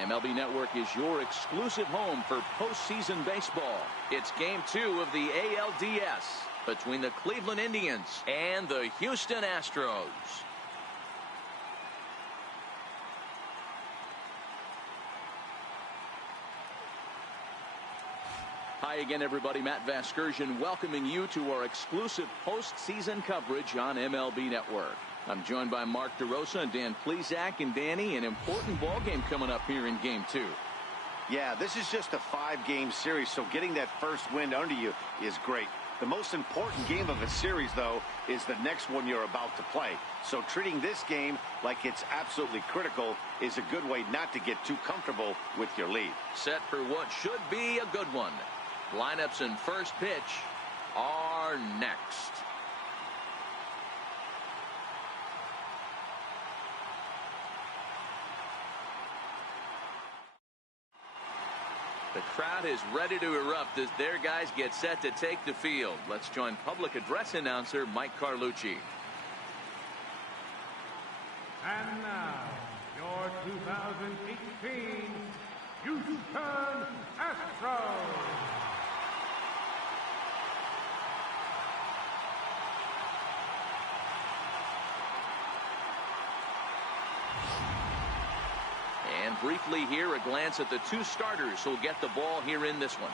MLB Network is your exclusive home for postseason baseball. It's Game 2 of the ALDS between the Cleveland Indians and the Houston Astros. Hi again, everybody. Matt Vasgersian welcoming you to our exclusive postseason coverage on MLB Network. I'm joined by Mark DeRosa and Dan Plesac. And Danny, an important ball game coming up here in Game 2. Yeah, this is just a 5-game series, so getting that first win under you is great. The most important game of a series, though, is the next one you're about to play. So treating this game like it's absolutely critical is a good way not to get too comfortable with your lead. Set for what should be a good one. Lineups and first pitch are next. The crowd is ready to erupt as their guys get set to take the field. Let's join public address announcer Mike Carlucci. And now, your 2018 Houston Astros. And briefly here, a glance at the two starters who'll get the ball here in this one.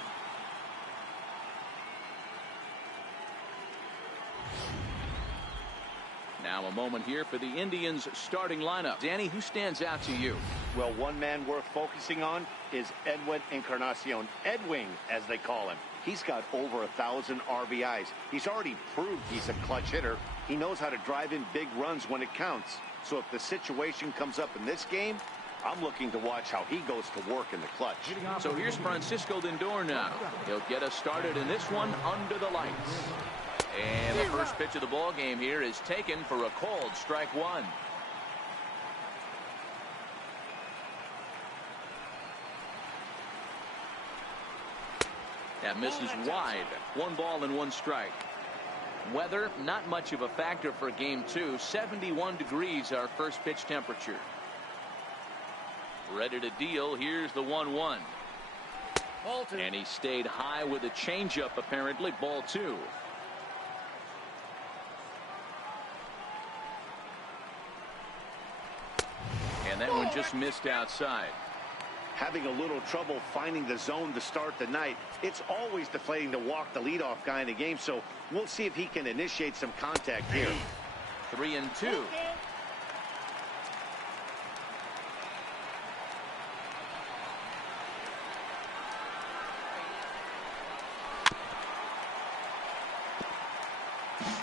Now a moment here for the Indians starting lineup. Danny, who stands out to you? Well, one man worth focusing on is Edwin Encarnacion. Edwin, as they call him. He's got over 1,000 RBIs. He's already proved he's a clutch hitter. He knows how to drive in big runs when it counts. So if the situation comes up in this game, I'm looking to watch how he goes to work in the clutch. So here's Francisco Lindor now. He'll get us started in this one under the lights. And the first pitch of the ball game here is taken for a called strike one. That misses wide. 1 ball and 1 strike. Weather, not much of a factor for Game 2. 71 degrees our first pitch temperature. Ready to deal. Here's the 1-1. And he stayed high with a changeup, apparently. Ball 2. And that one just missed outside. Having a little trouble finding the zone to start the night. It's always deflating to walk the leadoff guy in the game, so we'll see if he can initiate some contact here. 3-2.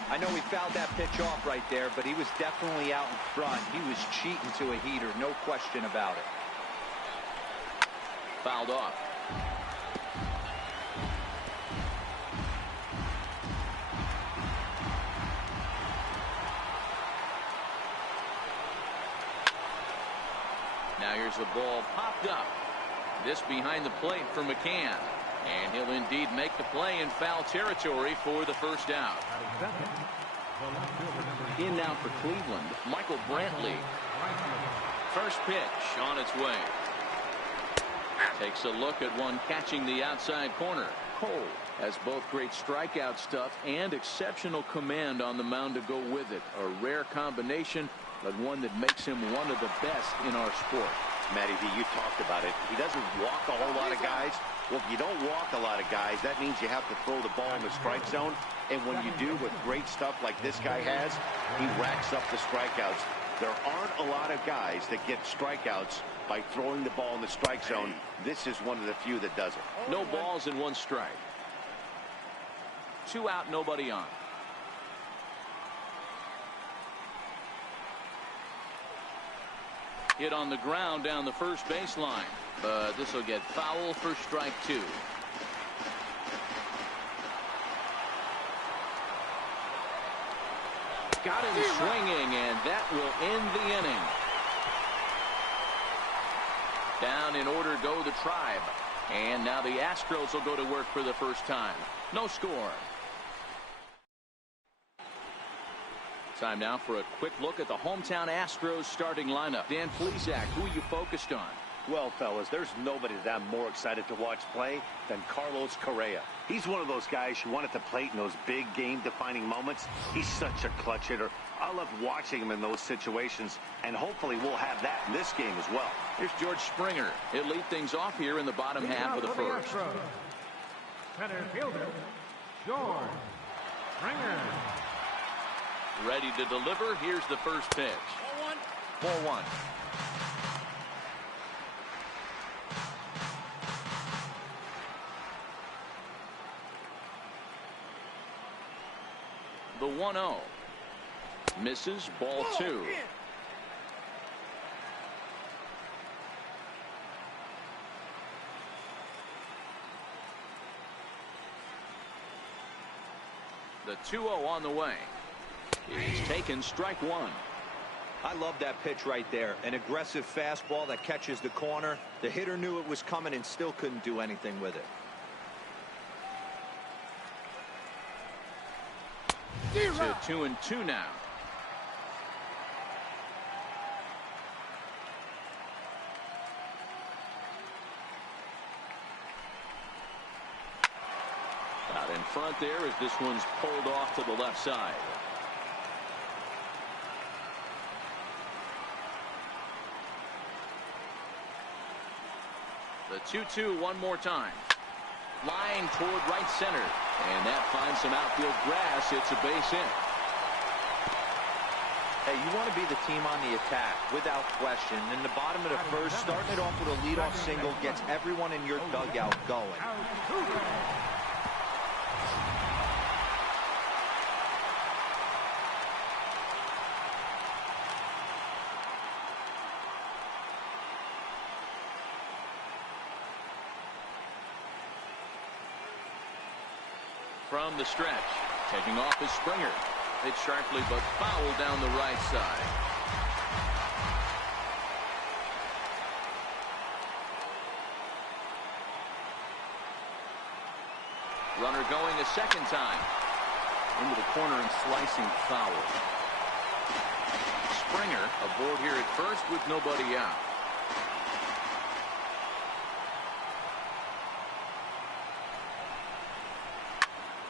I know he fouled that pitch off right there, but he was definitely out in front. He was cheating to a heater, no question about it. Fouled off. Now here's the ball popped up. This behind the plate for McCann. And he'll indeed make the play in foul territory for the first out. In now for Cleveland, Michael Brantley. First pitch on its way. Takes a look at one catching the outside corner. Cole has both great strikeout stuff and exceptional command on the mound to go with it. A rare combination, but one that makes him one of the best in our sport. Matty V, you talked about it. He doesn't walk a whole lot of guys. Well, if you don't walk a lot of guys, that means you have to throw the ball in the strike zone. And when you do with great stuff like this guy has, he racks up the strikeouts. There aren't a lot of guys that get strikeouts by throwing the ball in the strike zone. This is one of the few that does it. No balls and 1 strike. 2 out, nobody on. Hit on the ground down the first baseline. But this will get foul for strike 2. Got him swinging, and that will end the inning. Down in order go the Tribe. And now the Astros will go to work for the first time. No score. Time now for a quick look at the hometown Astros starting lineup. Dan Plesac, who are you focused on? Well, fellas, there's nobody that I'm more excited to watch play than Carlos Correa. He's one of those guys you want at the plate in those big game-defining moments. He's such a clutch hitter. I love watching him in those situations, and hopefully we'll have that in this game as well. Here's George Springer. He'll lead things off here in the bottom half of the first. Center fielder, George Springer. Ready to deliver. Here's the first pitch. 4-1. The 1-0. Misses, ball 2. The 2-0 on the way. He's taken strike 1. I love that pitch right there. An aggressive fastball that catches the corner. The hitter knew it was coming and still couldn't do anything with it. To 2-2 now. Out in front there as this one's pulled off to the left side. The 2-2 one more time. Line toward right center. And that finds some outfield grass. It's a base hit. Hey, you want to be the team on the attack, without question. In the bottom of the first, starting it off with a leadoff single gets everyone in your dugout going. From the stretch, taking off is Springer. Hit sharply but foul down the right side. Runner going a second time. Into the corner and slicing foul. Springer aboard here at first with nobody out.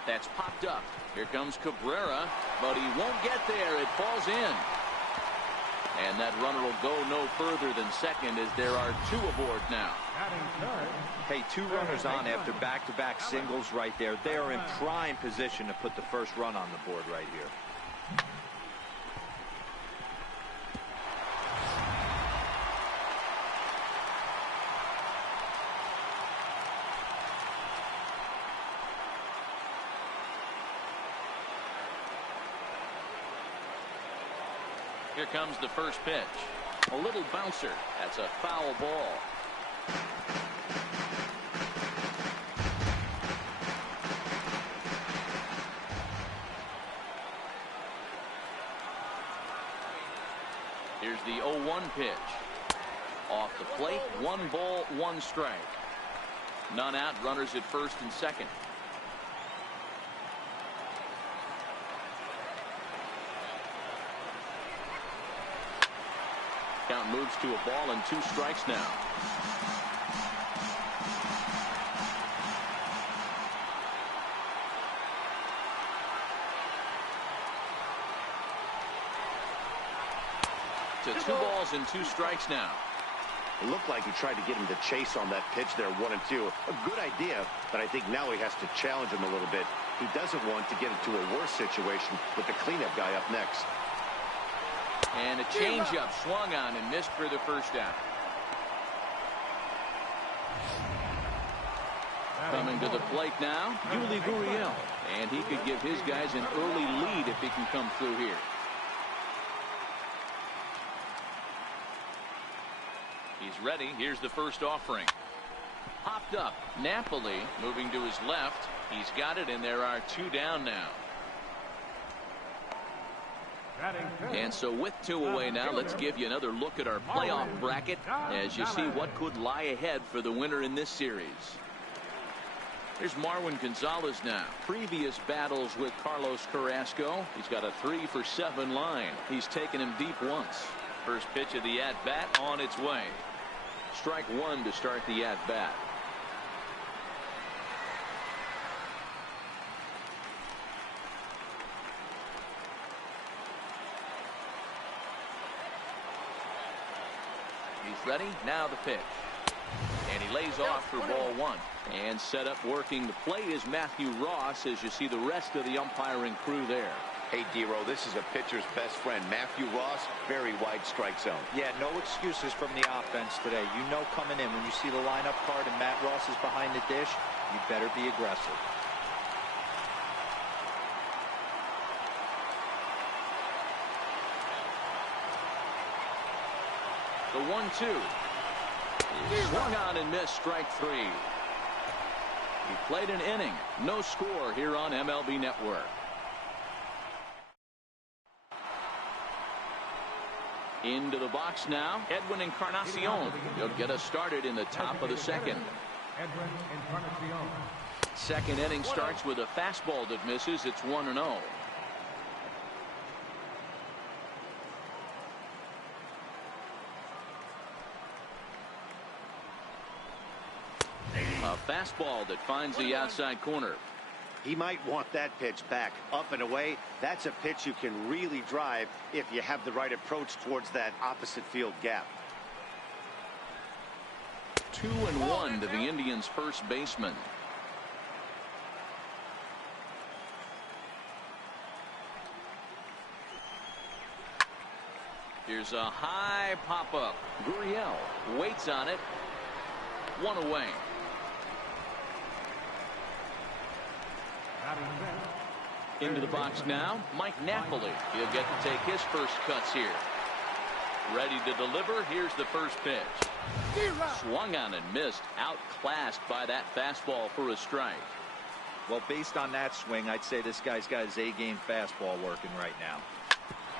That's popped up. Here comes Cabrera, but he won't get there. It falls in. And that runner will go no further than second as there are 2 aboard now. Hey, 2 runners on after back-to-back singles right there. They are in prime position to put the first run on the board right here. Here comes the first pitch. A little bouncer. That's a foul ball. Here's the 0-1 pitch. Off the plate, 1 ball, 1 strike. None out, runners at first and second. Count moves to a ball and 2 strikes now. To 2 balls and 2 strikes now. It looked like he tried to get him to chase on that pitch there, 1 and 2. A good idea, but I think now he has to challenge him a little bit. He doesn't want to get into a worse situation with the cleanup guy up next. And a changeup swung on and missed for the first out. Coming to the plate now, Yuli Gurriel. And he could give his guys an early lead if he can come through here. He's ready. Here's the first offering. Popped up. Napoli moving to his left. He's got it, and there are 2 down now. And so with 2 away now, let's give you another look at our playoff bracket as you see what could lie ahead for the winner in this series. Here's Marwin Gonzalez now. Previous battles with Carlos Carrasco. He's got a 3-for-7 line. He's taken him deep once. First pitch of the at-bat on its way. Strike one to start the at-bat. He's ready. Now the pitch. And he lays off for ball one. And set up working the plate is Matthew Ross, as you see the rest of the umpiring crew there. Hey, Dero, this is a pitcher's best friend. Matthew Ross, very wide strike zone. Yeah, no excuses from the offense today. You know coming in when you see the lineup card and Matt Ross is behind the dish, you better be aggressive. The 1-2. Swung on and missed, strike three. He played an inning. No score here on MLB Network. Into the box now, Edwin Encarnacion. He'll get us started in the top of the second. Edwin Encarnacion. Second inning starts with a fastball that misses. It's 1-0. A fastball that finds the outside corner. He might want that pitch back. Up and away, that's a pitch you can really drive if you have the right approach towards that opposite field gap. 2-1 to the Indians' first baseman. Here's a high pop-up. Gurriel waits on it. One away. Into the box now, Mike Napoli. He'll get to take his first cuts here. Ready to deliver. Here's the first pitch. Swung on and missed. Outclassed by that fastball for a strike. Well, based on that swing, I'd say this guy's got his A-game fastball working right now.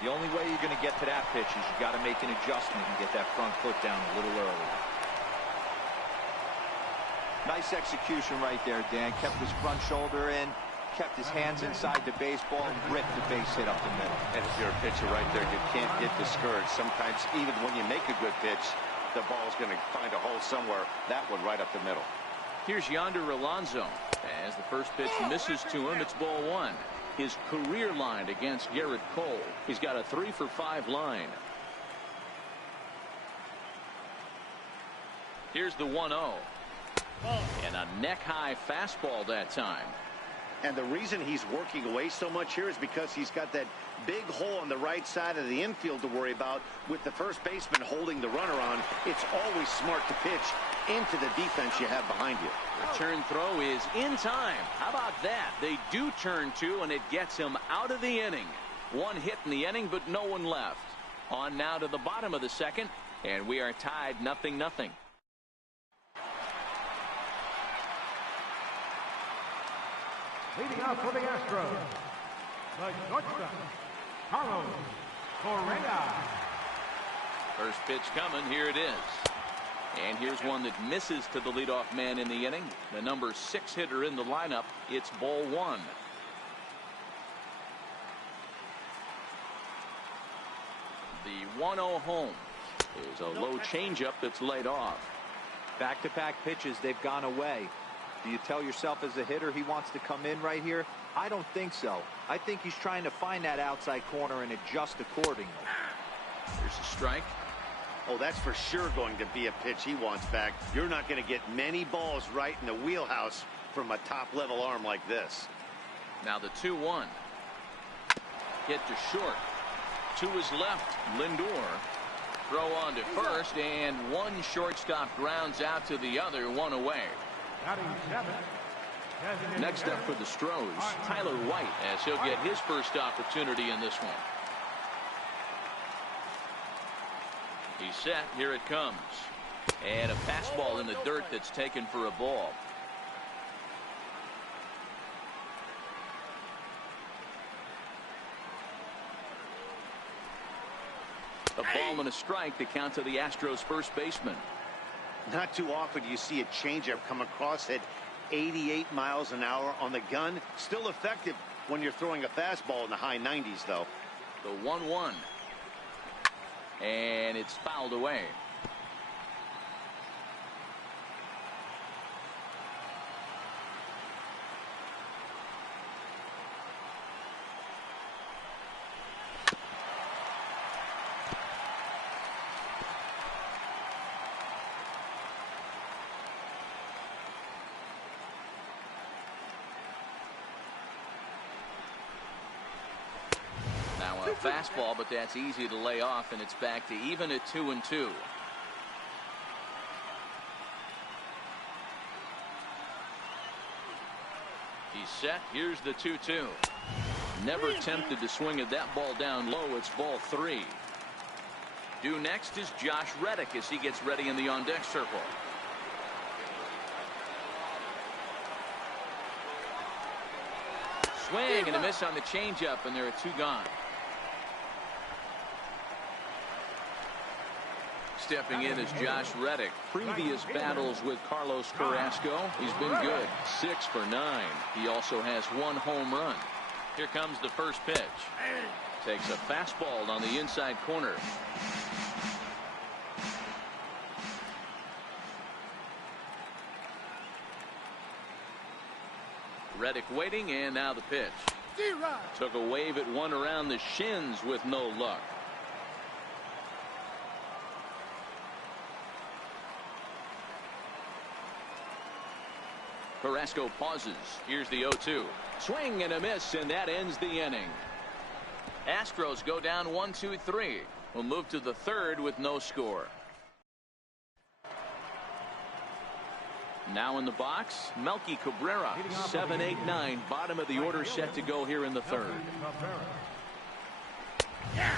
The only way you're going to get to that pitch is you got to make an adjustment and get that front foot down a little early. Nice execution right there, Dan. Kept his front shoulder in, kept his hands inside the baseball, and ripped the base hit up the middle. And if you're a pitcher right there, you can't get discouraged. Sometimes even when you make a good pitch, the ball's going to find a hole somewhere. That one right up the middle. Here's Yonder Alonso. As the first pitch misses to him, it's ball one. His career line against Garrett Cole. He's got a 3-for-5 line. Here's the 1-0. And a neck-high fastball that time. And the reason he's working away so much here is because he's got that big hole on the right side of the infield to worry about with the first baseman holding the runner on. It's always smart to pitch into the defense you have behind you. Return throw is in time. How about that? They do turn two, and it gets him out of the inning. One hit in the inning, but no one left. On now to the bottom of the second, and we are tied 0-0. Leading off for the Astros, the shortstop, Carlos Correa. First pitch coming. Here it is. And here's one that misses to the leadoff man in the inning. The number 6 hitter in the lineup. It's ball one. The 1-0 home is a low changeup that's laid off. Back-to-back pitches, they've gone away. Do you tell yourself as a hitter he wants to come in right here? I don't think so. I think he's trying to find that outside corner and adjust accordingly. There's a strike. Oh, that's for sure going to be a pitch he wants back. You're not going to get many balls right in the wheelhouse from a top-level arm like this. Now the 2-1. Hit to short. To his left, Lindor. Throw on to first, and one shortstop grounds out to the other, one away. Next up for the Astros, Tyler White, as he'll get his first opportunity in this one. He's set. Here it comes. And a fastball in the dirt that's taken for a ball. A ball and a strike to count to the Astros first baseman. Not too often do you see a changeup come across at 88 miles an hour on the gun. Still effective when you're throwing a fastball in the high 90s, though. The 1-1. And it's fouled away. a fastball, but that's easy to lay off, and it's back to even at 2-2. He's set. Here's the 2-2. Never tempted to swing at that ball down low. It's ball 3. Due next is Josh Reddick as he gets ready in the on-deck circle. Swing and a miss on the changeup, and there are 2 gone. Stepping in is Josh Reddick. Previous battles with Carlos Carrasco, he's been good. 6 for 9. He also has 1 home run. Here comes the first pitch. Takes a fastball on the inside corner. Reddick waiting, and now the pitch. Took a wave at one around the shins with no luck. Carrasco pauses. Here's the 0-2. Swing and a miss, and that ends the inning. Astros go down 1-2-3. We'll move to the third with no score. Now in the box, Melky Cabrera, 7-8-9, bottom of the order, set to go here in the third.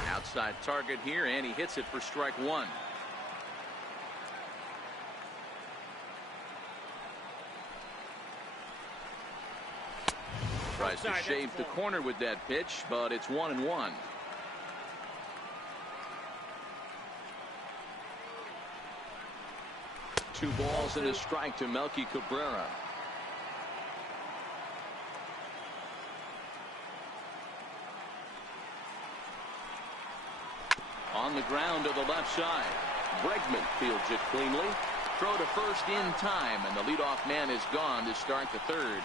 Outside target here, and he hits it for strike 1. Tries to shave the corner with that pitch, but it's 1-1. Two balls and a strike to Melky Cabrera. On the ground to the left side. Bregman fields it cleanly. Throw to first in time, and the leadoff man is gone to start the third.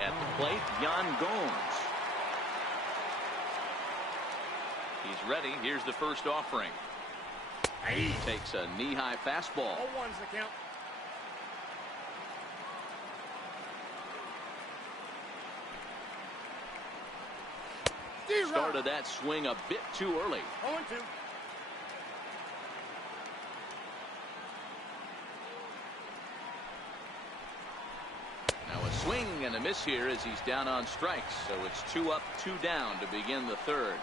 At the plate, Yan Gomes. He's ready. Here's the first offering. Takes a knee-high fastball. 0-1's the count. Started that swing a bit too early. 0-2. Now a swing and a miss here as he's down on strikes. So it's 2 up, 2 down to begin the third.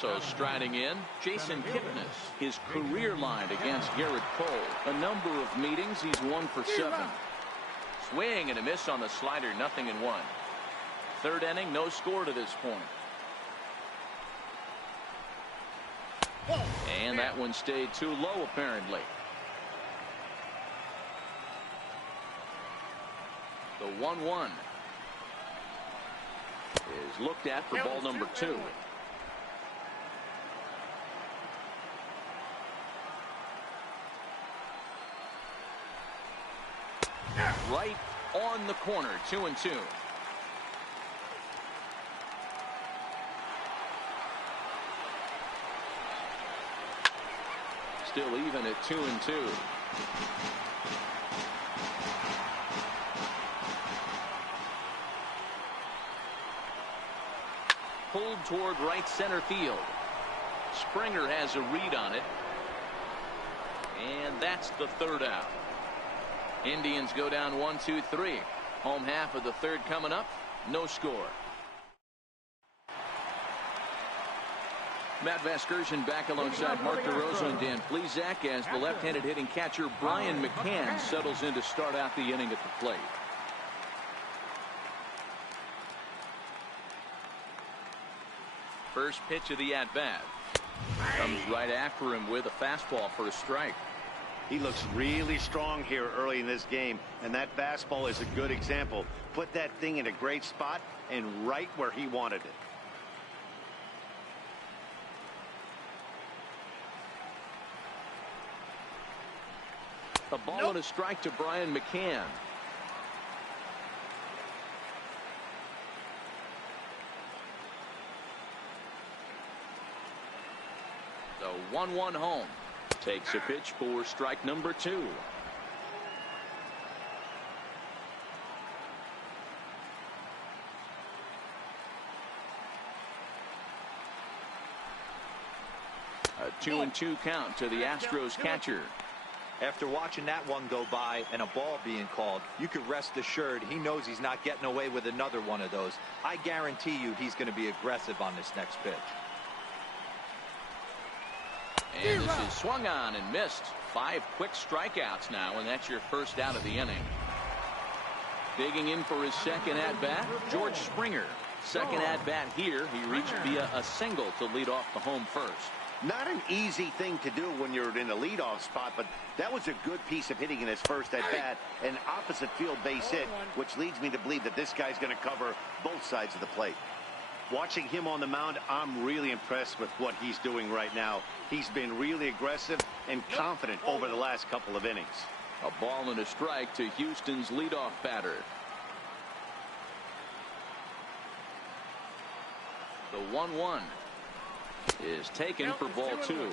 So striding in, Jason Kipnis, his career line against Garrett Cole. A number of meetings, he's 1 for 7. Swing and a miss on the slider, 0-1. Third inning, no score to this point. And that one stayed too low, apparently. The 1-1 is looked at for ball number 2. Right on the corner, 2-2. Still even at 2-2. Pulled toward right center field. Springer has a read on it. And that's the third out. Indians go down 1-2-3. Home half of the third coming up. No score. Matt Vasgersian back alongside Mark DeRosa and Dan Plesac as the left-handed hitting catcher Brian McCann settles in to start out the inning at the plate. First pitch of the at-bat. Comes right after him with a fastball for a strike. He looks really strong here early in this game, and that fastball is a good example. Put that thing in a great spot and right where he wanted it. A ball and a strike to Brian McCann. The 1-1 home. Takes a pitch for strike number 2. A 2-2 count to the Astros catcher. After watching that one go by and a ball being called, you could rest assured he knows he's not getting away with another one of those. I guarantee you he's going to be aggressive on this next pitch. And this is swung on and missed. 5 quick strikeouts now, and that's your first out of the inning. Digging in for his second at-bat, George Springer. Second at-bat here, he reached via a single to lead off the home first. Not an easy thing to do when you're in the leadoff spot, but that was a good piece of hitting in his first at-bat, an opposite field base hit, which leads me to believe that this guy's going to cover both sides of the plate. Watching him on the mound, I'm really impressed with what he's doing right now. He's been really aggressive and confident over the last couple of innings. A ball and a strike to Houston's leadoff batter. The 1-1 is taken for ball 2.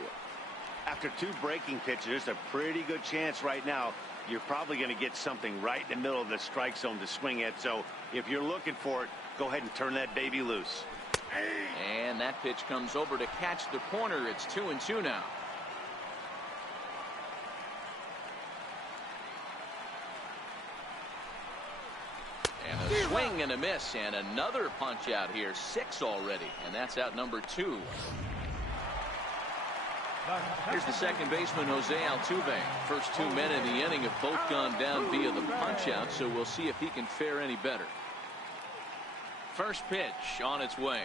After 2 breaking pitches, there's a pretty good chance right now you're probably going to get something right in the middle of the strike zone to swing at. So if you're looking for it, go ahead and turn that baby loose. And that pitch comes over to catch the corner. It's 2-2 now. And a swing and a miss, and another punch out here. 6 already, and that's out number 2. Here's the second baseman, Jose Altuve. First 2 men in the inning have both gone down via the punch out, so we'll see if he can fare any better. First pitch on its way,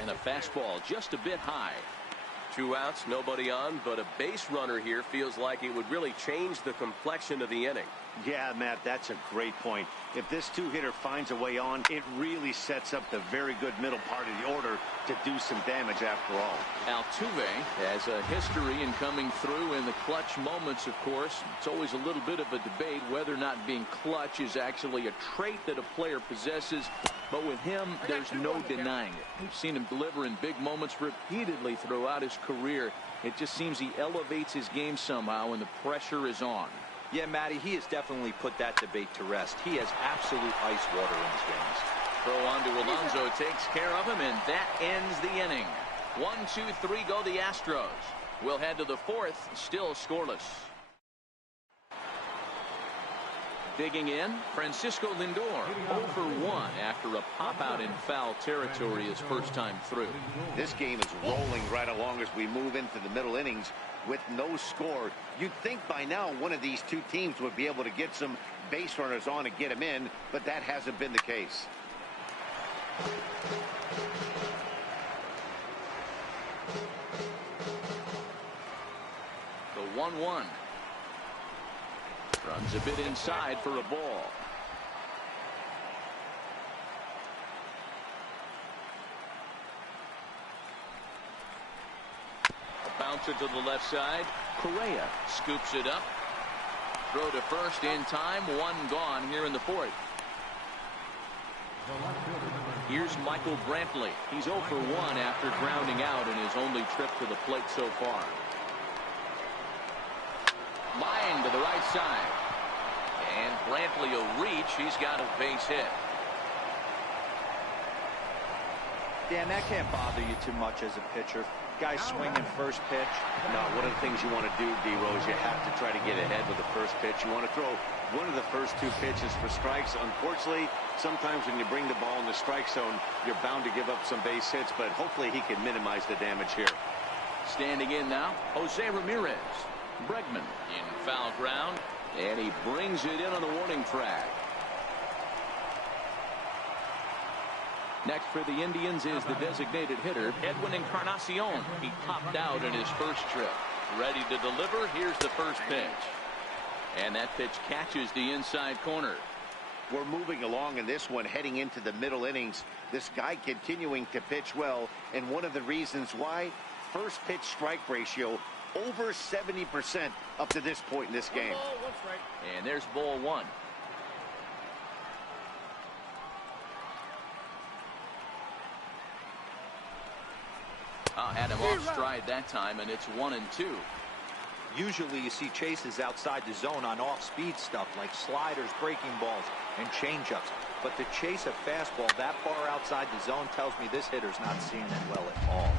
and a fastball just a bit high. 2 outs, nobody on, but a base runner here feels like it would really change the complexion of the inning. Yeah, Matt, that's a great point. If this 2-hitter finds a way on, it really sets up the very good middle part of the order to do some damage after all. Altuve has a history in coming through in the clutch moments, of course. It's always a little bit of a debate whether or not being clutch is actually a trait that a player possesses. But with him, there's no denying it. We've seen him deliver in big moments repeatedly throughout his career. It just seems he elevates his game somehow when the pressure is on. Yeah, Matty, he has definitely put that debate to rest. He has absolute ice water in his veins. Throw on to Alonso takes care of him, and that ends the inning. 1, 2, 3 go the Astros. We'll head to the 4th, still scoreless. Digging in, Francisco Lindor, 0 for 1 after a pop-out in foul territory his first time through. This game is rolling right along as we move into the middle innings with no score. You'd think by now one of these 2 teams would be able to get some base runners on and get them in, but that hasn't been the case. The 1-1. Runs a bit inside for a ball. Bounce it to the left side. Correa scoops it up. Throw to first in time. 1 gone here in the 4th. Here's Michael Brantley. He's 0 for 1 after grounding out in his only trip to the plate so far. Line to the right side. And Brantley will reach. He's got a base hit. Dan, that can't bother you too much as a pitcher. Guys swinging first pitch. No, one of the things you want to do, D-Rose, you have to try to get ahead with the first pitch. You want to throw one of the first 2 pitches for strikes. Unfortunately, sometimes when you bring the ball in the strike zone, you're bound to give up some base hits, but hopefully he can minimize the damage here. Standing in now, Jose Ramirez. Bregman in foul ground, and he brings it in on the warning track. Next for the Indians is the designated hitter, Edwin Encarnacion. He popped out in his first trip. Ready to deliver. Here's the first pitch. And that pitch catches the inside corner. We're moving along in this one, heading into the middle innings. This guy continuing to pitch well, and one of the reasons why, first pitch strike ratio over 70% up to this point in this game. And there's ball 1. Had him off stride that time, and it's 1-2. Usually you see chases outside the zone on off-speed stuff like sliders, breaking balls, and changeups. But to chase a fastball that far outside the zone tells me this hitter's not seeing it well at all.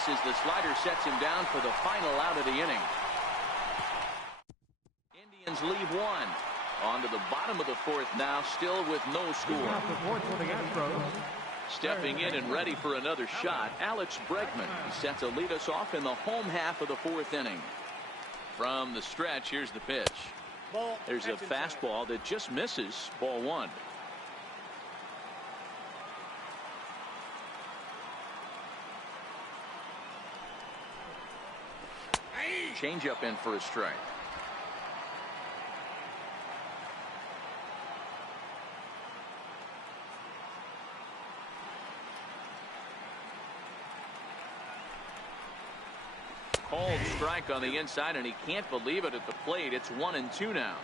misses. The slider sets him down for the final out of the inning. Indians leave one. On to the bottom of the fourth now, still with no score. Stepping in and ready for another shot, Alex Bregman. He's set to lead us off in the home half of the fourth inning. From the stretch, here's the pitch. There's a fastball that just misses. Ball one. Changeup in for a strike. Called strike on the inside, and he can't believe it at the plate. It's 1-2 now.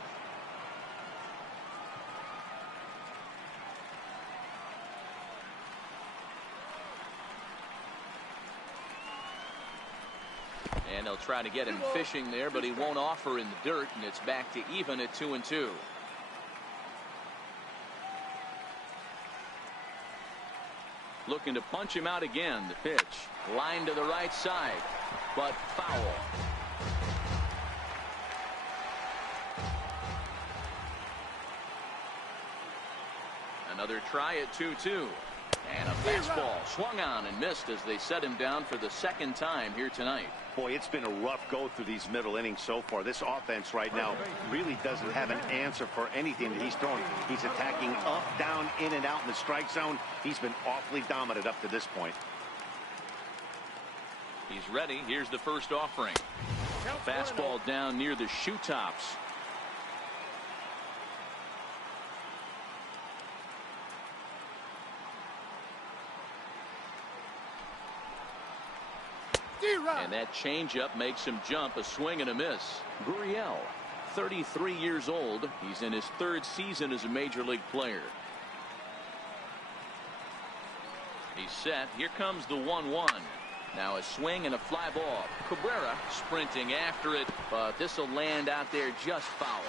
And they'll try to get him fishing there, but he won't offer in the dirt, and it's back to even at 2-2. Looking to punch him out again. The pitch. Line to the right side, but foul. Another try at 2-2. And a fastball swung on and missed as they set him down for the second time here tonight. Boy, it's been a rough go through these middle innings so far. This offense right now really doesn't have an answer for anything that he's throwing. He's attacking up, down, in and out in the strike zone. He's been awfully dominant up to this point. He's ready. Here's the first offering. Fastball down near the shoe tops. And that changeup makes him jump. A swing and a miss. Gurriel, 33 years old. He's in his third season as a major league player. He's set. Here comes the 1-1. Now a swing and a fly ball. Cabrera sprinting after it, but this will land out there just foul.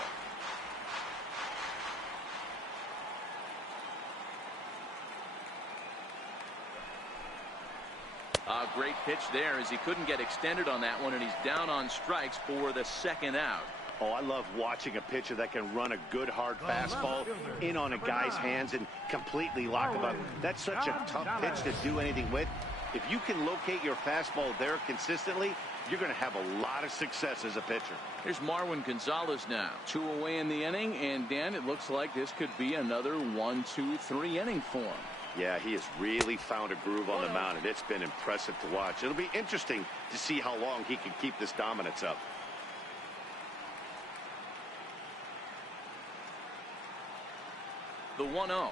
A great pitch there as he couldn't get extended on that one, and he's down on strikes for the second out. Oh, I love watching a pitcher that can run a good hard fastball in on a guy's hands and completely lock him up. That's such a tough pitch to do anything with. If you can locate your fastball there consistently, you're going to have a lot of success as a pitcher. Here's Marwin Gonzalez now. 2 away in the inning, and Dan, it looks like this could be another 1-2-3 inning for him. Yeah, he has really found a groove on the mound, and it's been impressive to watch. It'll be interesting to see how long he can keep this dominance up. The 1-0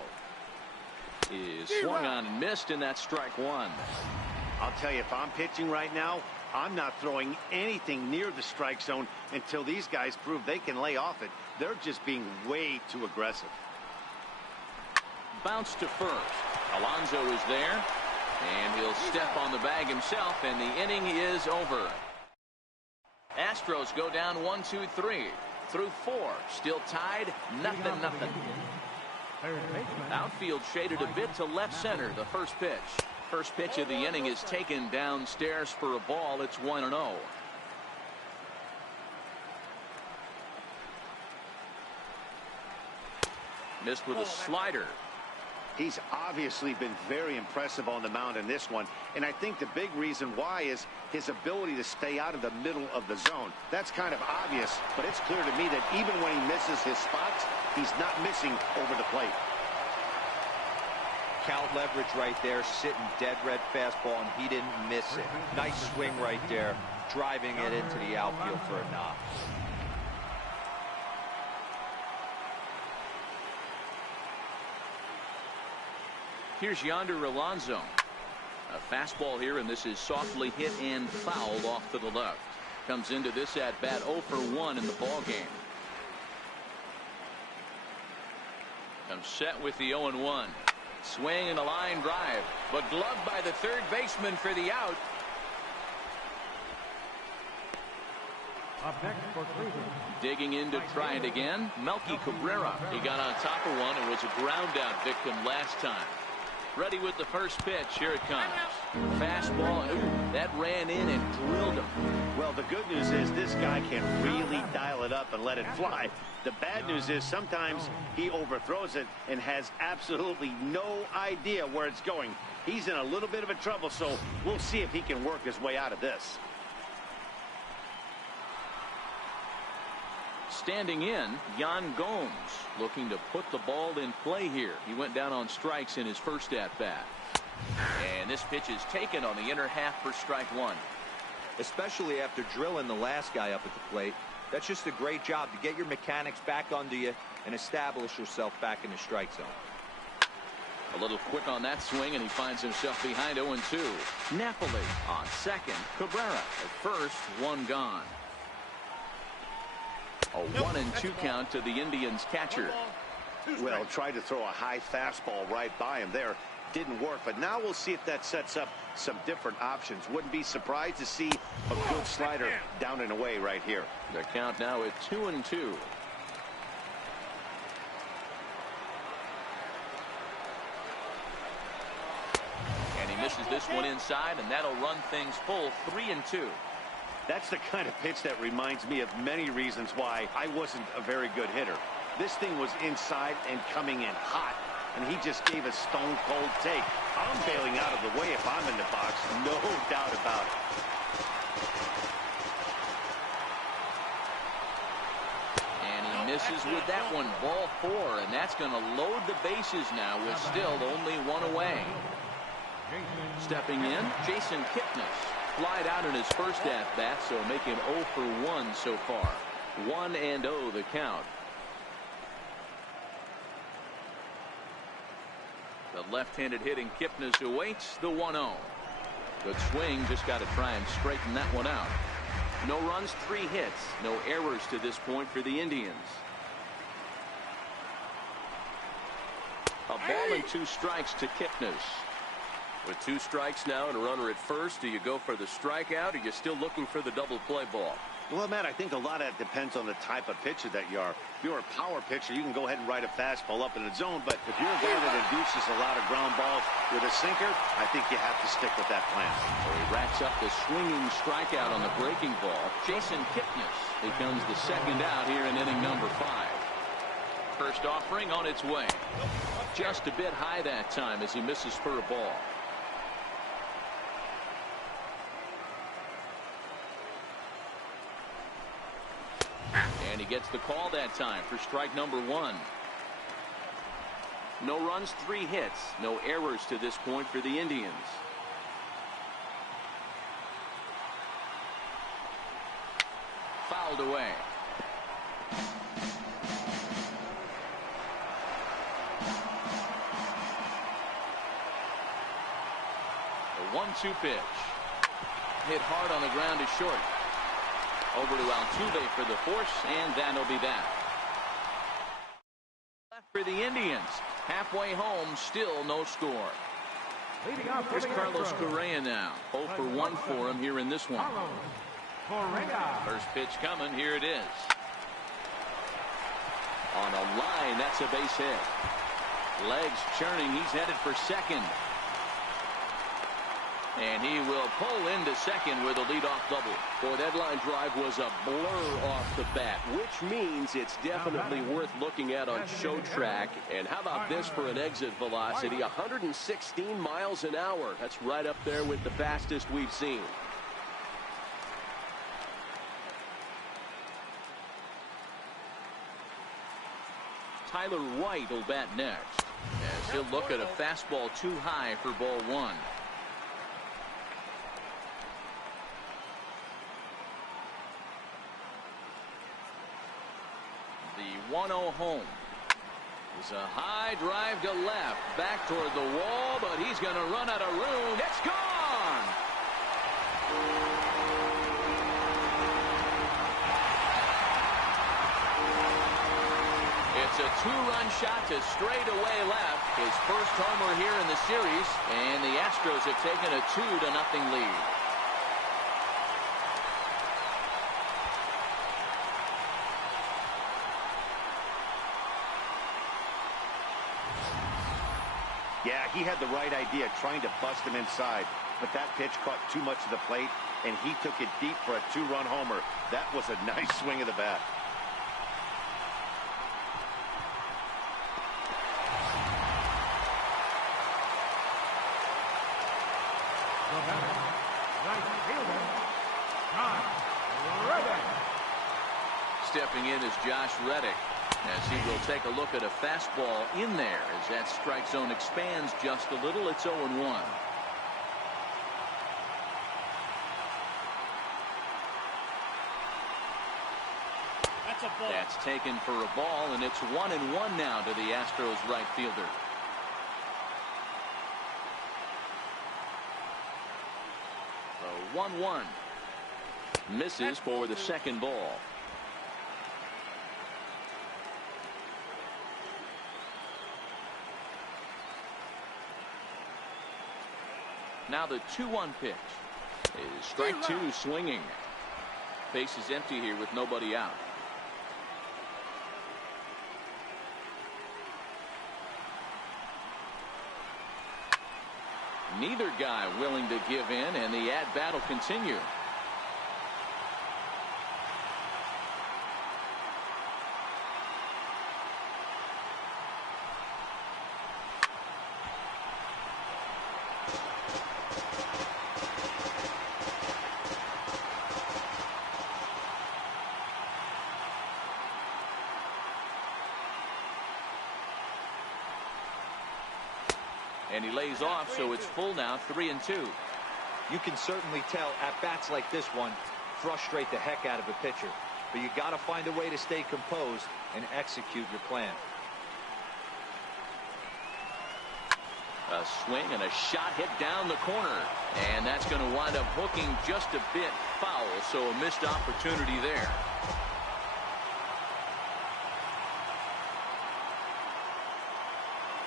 is swung on and missed, and that's strike one. I'll tell you, if I'm pitching right now, I'm not throwing anything near the strike zone until these guys prove they can lay off it. They're just being way too aggressive. Bounce to first. Alonso is there, and he'll step on the bag himself, and the inning is over. Astros go down 1-2-3 through 4. Still tied, 0-0. Outfield shaded a bit to left center. The first pitch. First pitch of the inning is taken downstairs for a ball. It's 1-0. Missed with a slider. He's obviously been very impressive on the mound in this one, and I think the big reason why is his ability to stay out of the middle of the zone. That's kind of obvious, but it's clear to me that even when he misses his spots, he's not missing over the plate. Count leverage right there, sitting dead red fastball, and he didn't miss it. Nice swing right there, driving it into the outfield for a knock. Here's Yonder Alonso. A fastball here, and this is softly hit and fouled off to the left. Comes into this at bat 0 for 1 in the ball game. Comes set with the 0-1. Swing and a line drive, but gloved by the third baseman for the out. Up next for Cleveland. Digging in to try it again, Melky Cabrera. He got on top of one and was a ground out victim last time. Ready with the first pitch. Here it comes. Fastball. Ooh, That ran in and drilled him. Well, the good news is this guy can really dial it up and let it fly. The bad news is sometimes he overthrows it and has absolutely no idea where it's going. He's in a little bit of a trouble, so we'll see if he can work his way out of this. Standing in, Yan Gomes looking to put the ball in play here. He went down on strikes in his first at-bat. And this pitch is taken on the inner half for strike one. Especially after drilling the last guy up at the plate. That's just a great job to get your mechanics back under you and establish yourself back in the strike zone. A little quick on that swing, and he finds himself behind 0-2. Napoli on second. Cabrera at first, one gone. A 1-2 count to the Indians catcher. Well, tried to throw a high fastball right by him there. Didn't work, but now we'll see if that sets up some different options. Wouldn't be surprised to see a good slider down and away right here. The count now at 2-2. And he misses this one inside, and that'll run things full 3-2. That's the kind of pitch that reminds me of many reasons why I wasn't a very good hitter. This thing was inside and coming in hot, and he just gave a stone-cold take. I'm bailing out of the way if I'm in the box, no doubt about it. And he misses with that one, ball 4, and that's going to load the bases now with still only one away. Stepping in, Jason Kipnis. Flied out in his first at-bat, so make him 0 for 1 so far. 1-0 the count. The left-handed hitting Kipnis awaits the 1-0. Good swing, just got to try and straighten that one out. No runs, 3 hits, no errors to this point for the Indians. A ball and 2 strikes to Kipnis. With 2 strikes now and a runner at first, do you go for the strikeout, or are you still looking for the double play ball? Well, Matt, I think a lot of that depends on the type of pitcher that you are. If you're a power pitcher, you can go ahead and ride a fastball up in the zone. But if you're a guy that induces a lot of ground balls with a sinker, I think you have to stick with that plan. So he racks up the swinging strikeout on the breaking ball. Jason Kipnis becomes the second out here in inning number 5. First offering on its way. Just a bit high that time as he misses for a ball. And he gets the call that time for strike number 1. No runs, 3 hits, no errors to this point for the Indians. Fouled away. A 1-2 pitch. Hit hard on the ground to short. Over to Altuve for the force, and that'll be that. Left for the Indians. Halfway home, still no score. Here's Carlos Correa now. 0 for 1 for him here in this one. First pitch coming. Here it is. On a line, that's a base hit. Legs churning. He's headed for second. And he will pull into second with a leadoff double. Boy, that line drive was a blur off the bat, which means it's definitely worth looking at on show track. And how about this for an exit velocity? 116 miles an hour. That's right up there with the fastest we've seen. Tyler White will bat next, as he'll look at a fastball too high for ball 1. The 1-0 home is a high drive to left, back toward the wall, but he's going to run out of room. It's gone. It's a 2-run shot to straightaway left. His first homer here in the series, and the Astros have taken a 2-0 lead. Yeah, he had the right idea, trying to bust him inside. but that pitch caught too much of the plate, and he took it deep for a 2-run homer. That was a nice swing of the bat. Stepping in is Josh Reddick, as he will take a look at a fastball in there as that strike zone expands just a little. It's 0-1. That's taken for a ball, and it's 1-1 now to the Astros right fielder. So 1-1. Misses for the second ball. Now the 2-1 pitch is strike two, swinging. Base is empty here with nobody out. Neither guy willing to give in, and the at-bat will continue. And he lays off, so it's full now, 3-2. You can certainly tell at bats like this one frustrate the heck out of a pitcher, but you got to find a way to stay composed and execute your plan. A swing and a shot hit down the corner, and that's going to wind up hooking just a bit foul, so a missed opportunity there.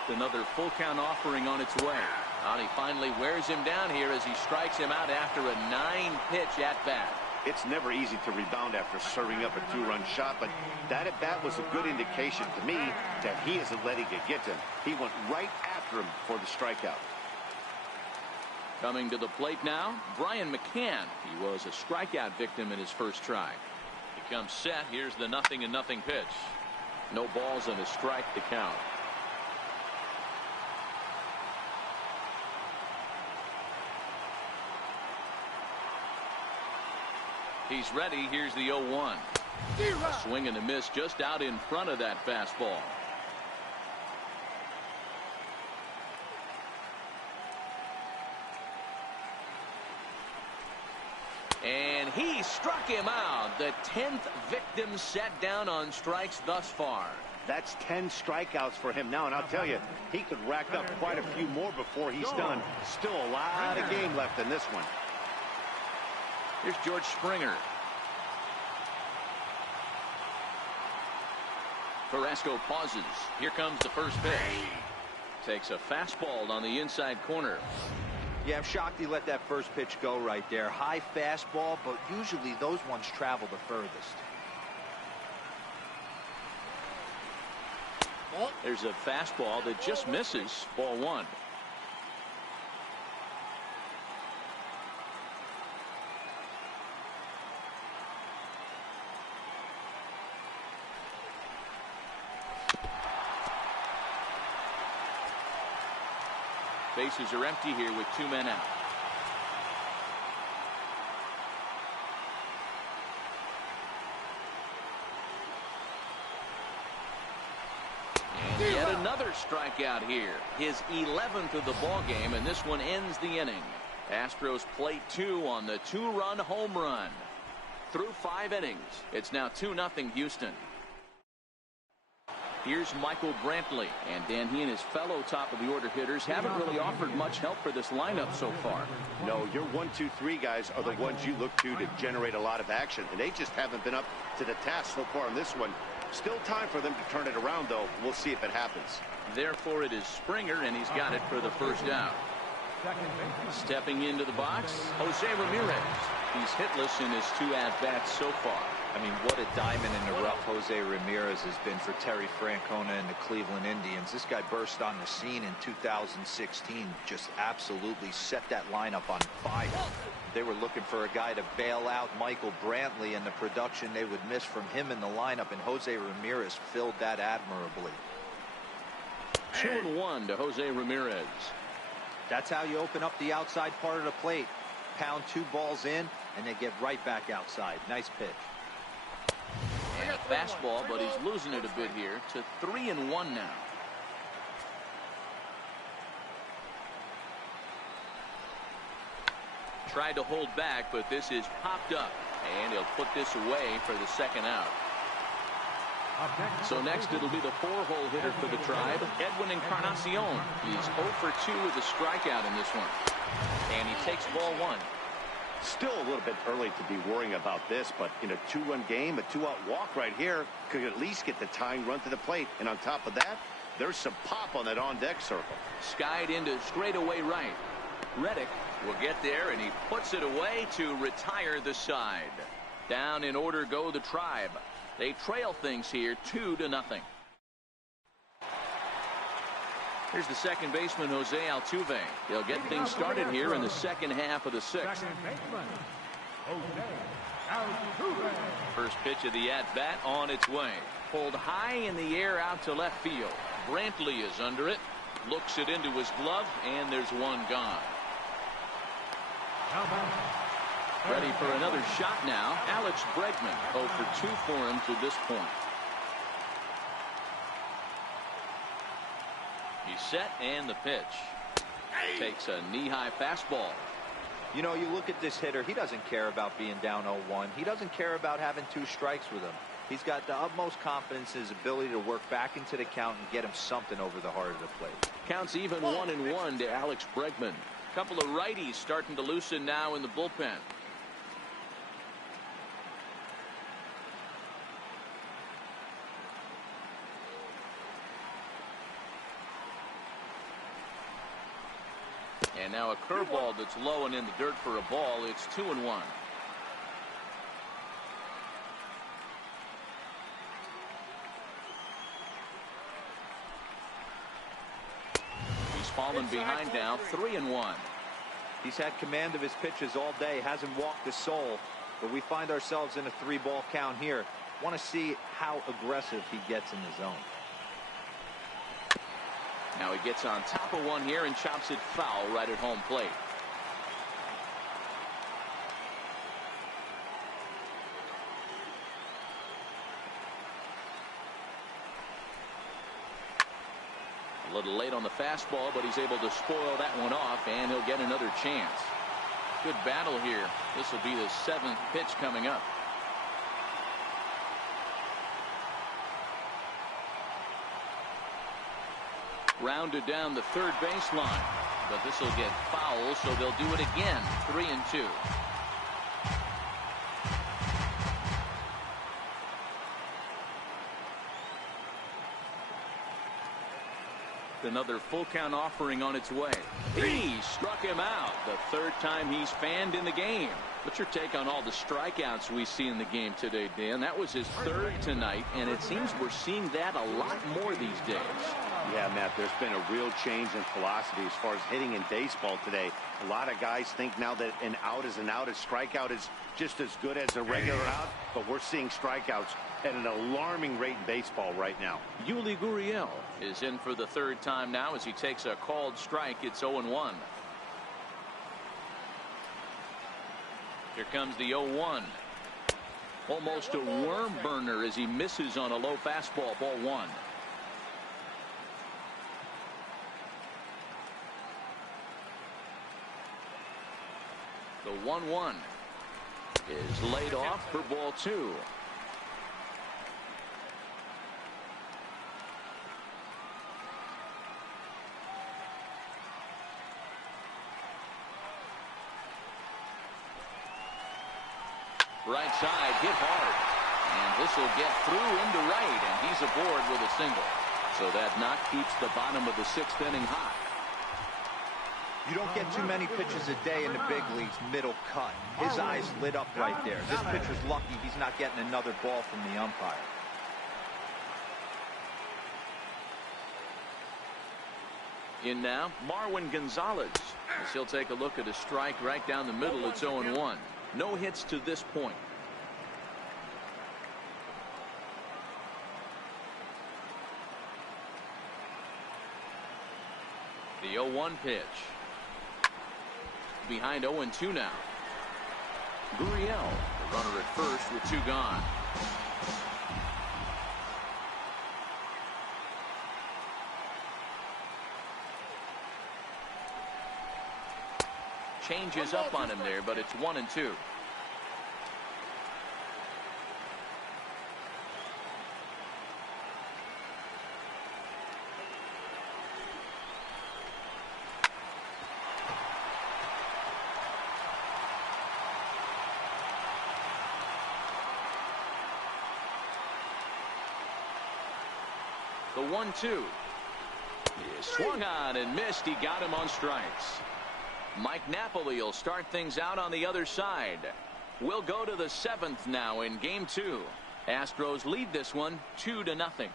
Another full count offering on its way. And he finally wears him down here as he strikes him out after a 9-pitch at bat. It's never easy to rebound after serving up a 2-run shot, but that at bat was a good indication to me that he isn't letting it get to him. He went right after him for the strikeout. Coming to the plate now, Brian McCann. He was a strikeout victim in his first try. He comes set. Here's the 0-0 pitch. No balls and a strike to count. He's ready. Here's the 0-1. A swing and a miss just out in front of that fastball. And he struck him out. The 10th victim set down on strikes thus far. That's 10 strikeouts for him now, and I'll tell you, he could rack up quite a few more before he's done. Still a lot of game left in this one. Here's George Springer. Carrasco pauses. Here comes the first pitch. Takes a fastball on the inside corner. Yeah, I'm shocked he let that first pitch go right there. High fastball, but usually those ones travel the furthest. There's a fastball that just misses. Ball one. Bases are empty here with 2 men out. And yet another strikeout here. His 11th of the ball game, and this one ends the inning. Astros plate 2 on the 2-run home run. Through 5 innings, it's now 2-0 Houston. Here's Michael Brantley, and Dan, he and his fellow top-of-the-order hitters haven't really offered much help for this lineup so far. No, your 1, 2, 3 guys are the ones you look to generate a lot of action, and they just haven't been up to the task so far in this one. Still time for them to turn it around, though. We'll see if it happens. Therefore, it is Springer, and he's got it for the first out. Stepping into the box, Jose Ramirez. He's hitless in his 2 at-bats so far. I mean, what a diamond in the rough Jose Ramirez has been for Terry Francona and the Cleveland Indians. This guy burst on the scene in 2016, just absolutely set that lineup on fire. They were looking for a guy to bail out Michael Brantley and the production they would miss from him in the lineup, and Jose Ramirez filled that admirably. 2-1 to Jose Ramirez. That's how you open up the outside part of the plate. Pound 2 balls in, and they get right back outside. Nice pitch. And a fastball, but he's losing it a bit here to 3-1 now. Tried to hold back, but this is popped up, and he'll put this away for the 2nd out. So next it'll be the 4-hole hitter for the Tribe, Edwin Encarnacion. He's 0 for 2 with a strikeout in this one. And he takes ball 1. Still a little bit early to be worrying about this, but in a 2-run game, a 2-out walk right here could at least get the tying run to the plate. And on top of that, there's some pop on that on-deck circle. Skied into straightaway right. Reddick will get there, and he puts it away to retire the side. Down in order go the Tribe. They trail things here 2-0. Here's the second baseman, Jose Altuve. He'll get things started here in the 2nd half of the 6th. First pitch of the at-bat on its way. Pulled high in the air out to left field. Brantley is under it. Looks it into his glove, and there's one gone. Ready for another shot now. Alex Bregman, 0 for 2 for him to this point. He's set, and the pitch. Takes a knee-high fastball. You know, you look at this hitter, he doesn't care about being down 0-1. He doesn't care about having 2 strikes with him. He's got the utmost confidence in his ability to work back into the count and get him something over the heart of the plate. Counts even 1-1 to Alex Bregman. Couple of righties starting to loosen now in the bullpen. And now a curveball that's low and in the dirt for a ball. It's 2-1. He's fallen behind now, 3-1. He's had command of his pitches all day, hasn't walked a soul, but we find ourselves in a 3-ball count here. Want to see how aggressive he gets in the zone. Now he gets on top of one here and chops it foul right at home plate. A little late on the fastball, but he's able to spoil that one off, and he'll get another chance. Good battle here. This will be the 7th pitch coming up. Rounded down the third baseline, but this will get foul, so they'll do it again. 3-2. Another full count offering on its way. He struck him out the 3rd time he's fanned in the game. What's your take on all the strikeouts we see in the game today, Dan? That was his 3rd tonight, and it seems we're seeing that a lot more these days. Yeah, Matt, there's been a real change in philosophy as far as hitting in baseball today. A lot of guys think now that an out is an out, a strikeout is just as good as a regular out, but we're seeing strikeouts at an alarming rate in baseball right now. Yuli Gurriel is in for the 3rd time now as he takes a called strike. It's 0-1. Here comes the 0-1. Almost a worm burner as he misses on a low fastball. Ball 1. The 1-1 is laid off for ball 2. Right side hit hard, and this will get through into right, and he's aboard with a single. So that knock keeps the bottom of the 6th inning hot. You don't get too many pitches a day in the big leagues, middle cut. His eyes lit up right there. This pitcher's lucky he's not getting another ball from the umpire. In now, Marwin Gonzalez. As he'll take a look at a strike right down the middle. It's 0-1. No hits to this point. The 0-1 pitch. Behind 0-2 now. Gurriel, the runner at first with 2 gone. Changes up on him there, but it's 1-2. The 1-2 is swung on and missed. He got him on strikes. Mike Napoli will start things out on the other side. We'll go to the 7th now in game 2. Astros lead this one 2-0.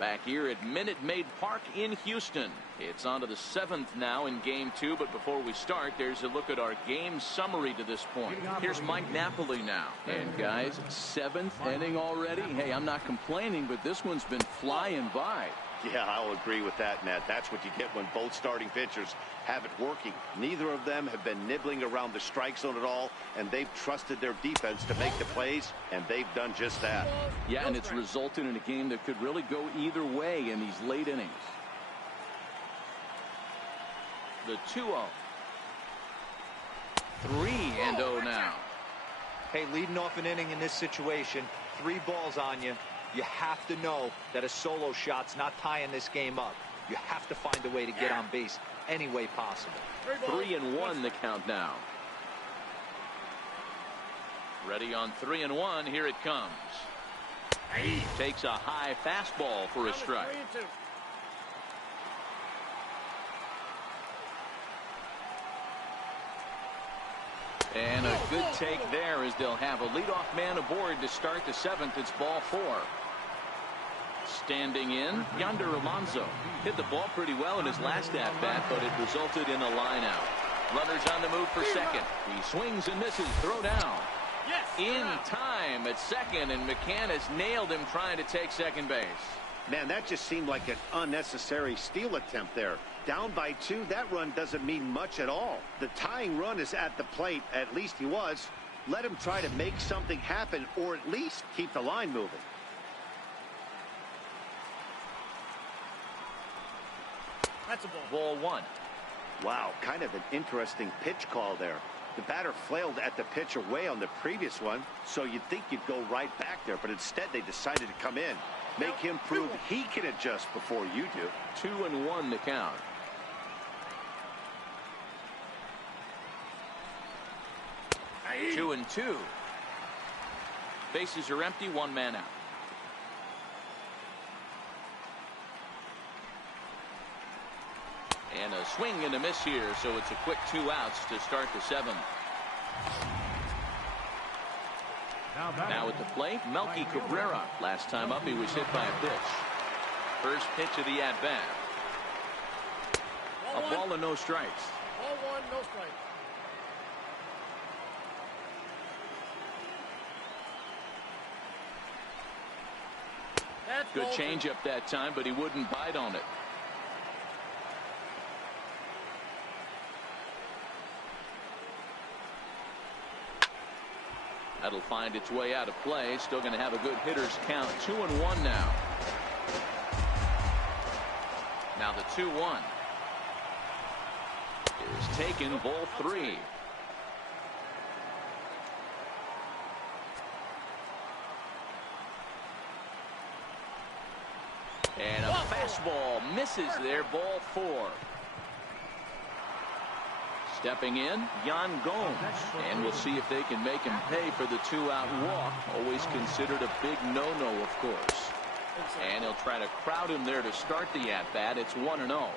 Back here at Minute Maid Park in Houston. It's on to the 7th now in game 2. But before we start, there's a look at our game summary to this point. Here's Mike Napoli now. And guys, 7th inning already. Hey, I'm not complaining, but this one's been flying by. Yeah, I'll agree with that, Nat. That's what you get when both starting pitchers have it working. Neither of them have been nibbling around the strike zone at all, and they've trusted their defense to make the plays, and they've done just that. Yeah, and it's resulted in a game that could really go either way in these late innings. The 2-0. 3-0 now. Hey, leading off an inning in this situation, 3 balls on you. You have to know that a solo shot's not tying this game up. You have to find a way to get on base any way possible. 3-1 the count now. Ready on 3-1. Here it comes. Takes a high fastball for a strike. And a good take there as they'll have a leadoff man aboard to start the 7th. It's ball 4. Standing in, Yonder Alonso hit the ball pretty well in his last at-bat, but it resulted in a line out. Runners on the move for second. He swings and misses. Throw down. In time at second, and McCann has nailed him trying to take second base. Man, that just seemed like an unnecessary steal attempt there. Down by 2, that run doesn't mean much at all. The tying run is at the plate. At least he was. Let him try to make something happen, or at least keep the line moving. That's a ball. Ball 1. Wow, kind of an interesting pitch call there. The batter flailed at the pitch away on the previous one, so you'd think you'd go right back there, but instead they decided to come in. Make him prove he can adjust before you do. 2-1 the count. Hey. 2-2. Bases are empty. 1 man out. And a swing and a miss here, so it's a quick 2 outs to start the 7th. Now at the plate, Melky Cabrera. Last time up, he was hit by a pitch. First pitch of the at-bat. A ball and no strikes. Ball 1, no strikes. Good changeup that time, but he wouldn't bite on it. That'll find its way out of play. Still going to have a good hitter's count. 2-1 now. Now the 2-1 is taken. Ball 3. And a fastball misses there. Ball 4. Stepping in, Yan Gomes, and we'll see if they can make him pay for the 2-out walk. Always considered a big no-no, of course. And he'll try to crowd him there to start the at-bat. It's 1-0.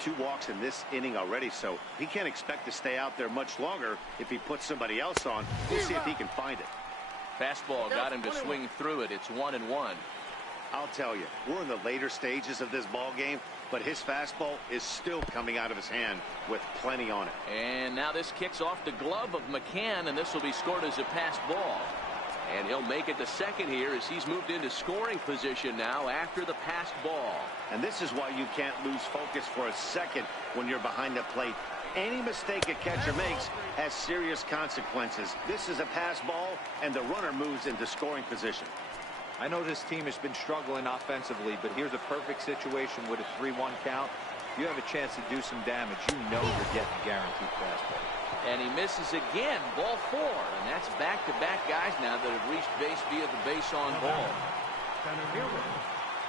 2 walks in this inning already, so he can't expect to stay out there much longer if he puts somebody else on. We'll see if he can find it. Fastball got him to swing through it. It's 1-1. I'll tell you, we're in the later stages of this ball game, but his fastball is still coming out of his hand with plenty on it. And now this kicks off the glove of McCann, and this will be scored as a pass ball. And he'll make it to second here as he's moved into scoring position now after the passed ball. And this is why you can't lose focus for a second when you're behind the plate. Any mistake a catcher makes has serious consequences. This is a pass ball, and the runner moves into scoring position. I know this team has been struggling offensively, but here's a perfect situation with a 3-1 count. You have a chance to do some damage. You know you're getting guaranteed fastball. And he misses again, ball 4. And that's back-to-back guys now that have reached base via the base on ball.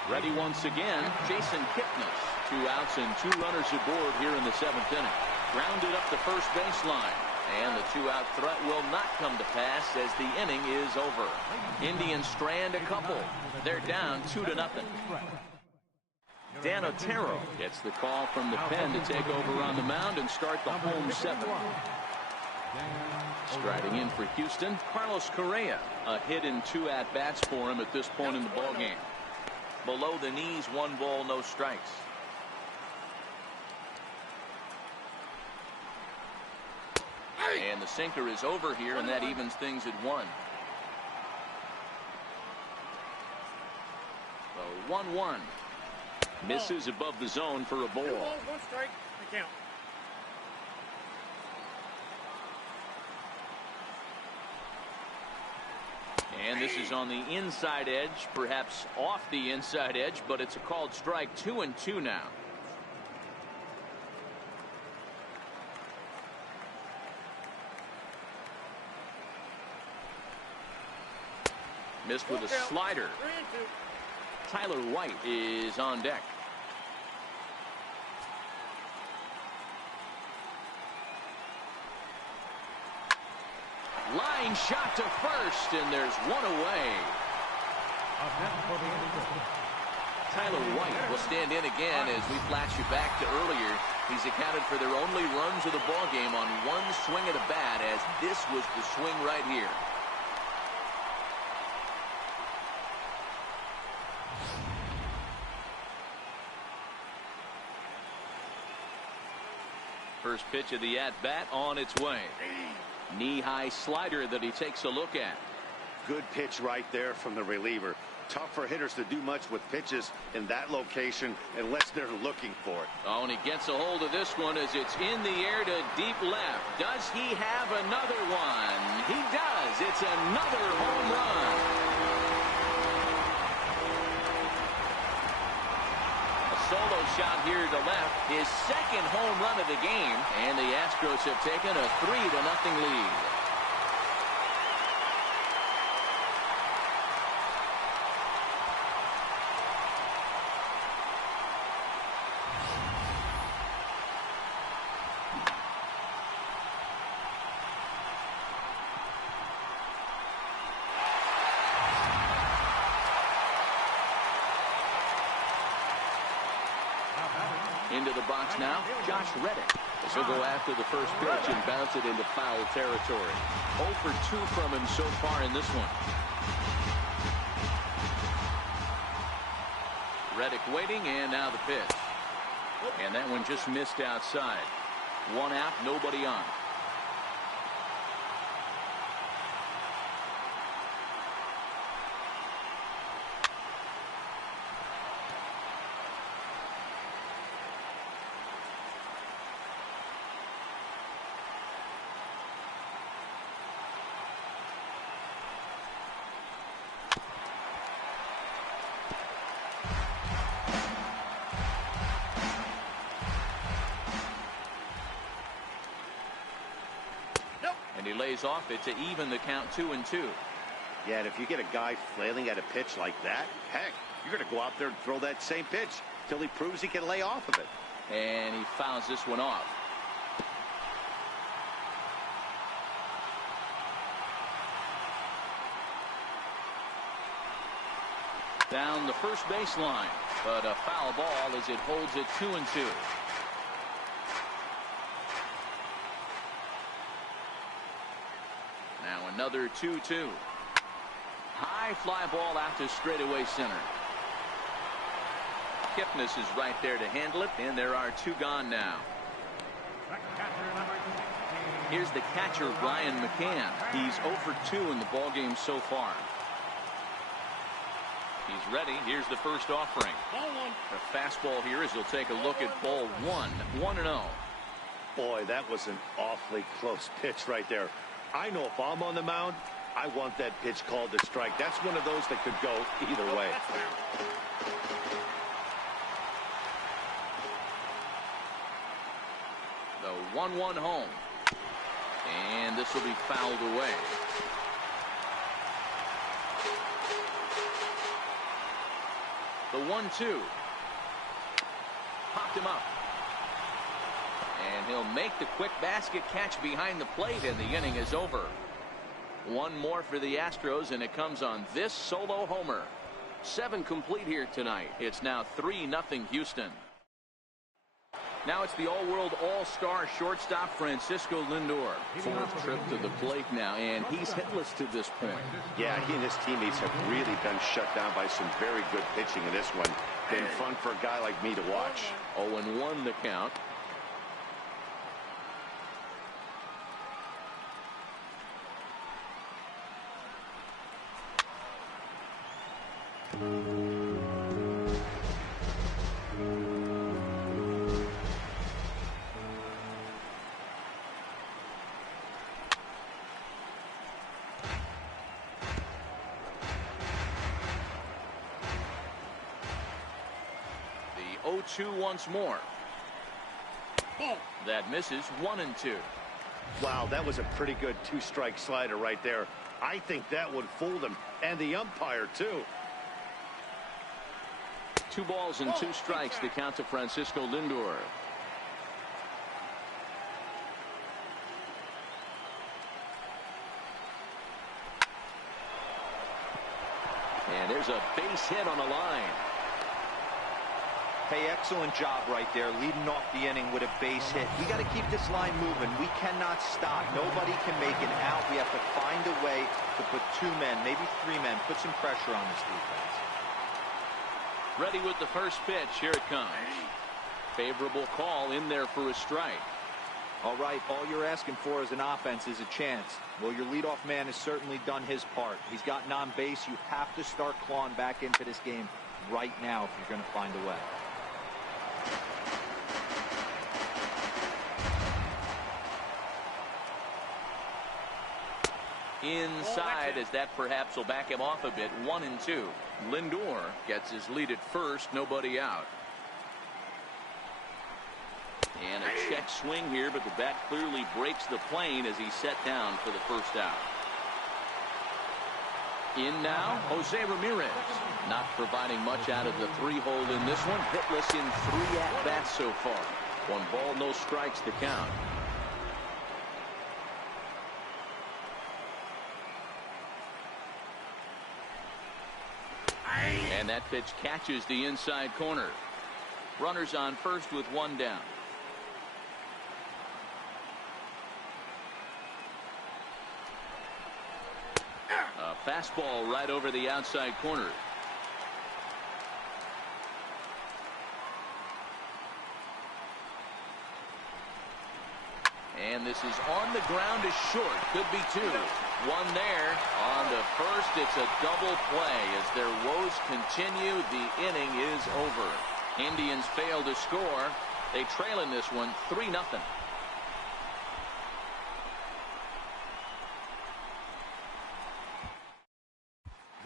Ready once again, Jason Kipnis. 2 outs and 2 runners aboard here in the 7th inning. Grounded up the first baseline. And the 2-out threat will not come to pass as the inning is over. Indians strand a couple. They're down 2-0. Dan Otero gets the call from the pen to take over on the mound and start the home 7th. Striding in for Houston, Carlos Correa. A hit in 2 at-bats for him at this point in the ballgame. Below the knees, 1 ball, no strikes. And the sinker is over here, and that evens things at 1. So 1-1. Misses above the zone for a ball. 1 strike to count. And this is on the inside edge, perhaps off the inside edge, but it's a called strike. 2-2 now. Missed with a slider. 3-2. Tyler White is on deck. Line shot to first, and there's 1 away. Tyler White will stand in again as we flash you back to earlier. He's accounted for their only runs of the ball game on 1 swing of the bat, as this was the swing right here. First pitch of the at-bat on its way. Knee-high slider that he takes a look at. Good pitch right there from the reliever. Tough for hitters to do much with pitches in that location unless they're looking for it. Oh, and he gets a hold of this one as it's in the air to deep left. Does he have another one? He does. It's another home run. A solo shot here to left. His 2nd home run of the game. And the Astros have taken a 3-0 lead. Into the box now, Josh Reddick. As he'll go after the first pitch and bounce it into foul territory. 0 for 2 from him so far in this one. Reddick waiting, and now the pitch. And that one just missed outside. 1 out, nobody on. And he lays off it to even the count 2-2. Yeah, and if you get a guy flailing at a pitch like that, heck, you're going to go out there and throw that same pitch till he proves he can lay off of it. And he fouls this one off. Down the first baseline, but a foul ball as it holds it 2-2. Now another 2-2. High fly ball out to straightaway center. Kipnis is right there to handle it, and there are 2 gone now. Here's the catcher, Ryan McCann. He's 0 for 2 in the ballgame so far. He's ready. Here's the first offering. The fastball here as he'll take a look at ball 1. 1-0. Boy, that was an awfully close pitch right there. I know if I'm on the mound, I want that pitch called a strike. That's one of those that could go either way. The 1-1 home. And this will be fouled away. The 1-2. Popped him up. And he'll make the quick basket catch behind the plate, and the inning is over. One more for the Astros, and it comes on this solo homer. 7 complete here tonight. It's now 3-0 Houston. Now it's the all-world all-star shortstop Francisco Lindor. 4th trip to the plate now, and he's hitless to this point. Yeah, he and his teammates have really been shut down by some very good pitching in this one. Been fun for a guy like me to watch. 0-1 the count. The 0-2 once more. That misses. 1-2. Wow, that was a pretty good 2-strike slider right there. I think that would fool him, and the umpire too. 2 balls and 2 strikes to count to Francisco Lindor. And there's a base hit on the line. Hey, excellent job right there, leading off the inning with a base hit. We got to keep this line moving. We cannot stop. Nobody can make an out. We have to find a way to put 2 men, maybe 3 men, put some pressure on this defense. Ready with the first pitch. Here it comes. Favorable call in there for a strike. All right, all you're asking for as an offense is a chance. Well, your leadoff man has certainly done his part. He's gotten on base. You have to start clawing back into this game right now if you're going to find a way. Inside, as that perhaps will back him off a bit. 1-2. Lindor gets his lead at first. Nobody out. And a check swing here, but the bat clearly breaks the plane as he's set down for the first out. In now, Jose Ramirez. Not providing much out of the 3-hole in this one. Hitless in 3 at-bats so far. 1 ball, no strikes to count. And that pitch catches the inside corner. Runners on first with 1 down. A fastball right over the outside corner. And this is on the ground is short. Could be 2. 1 there. On the first, it's a double play. As their woes continue, the inning is over. Indians fail to score. They trail in this one 3-0.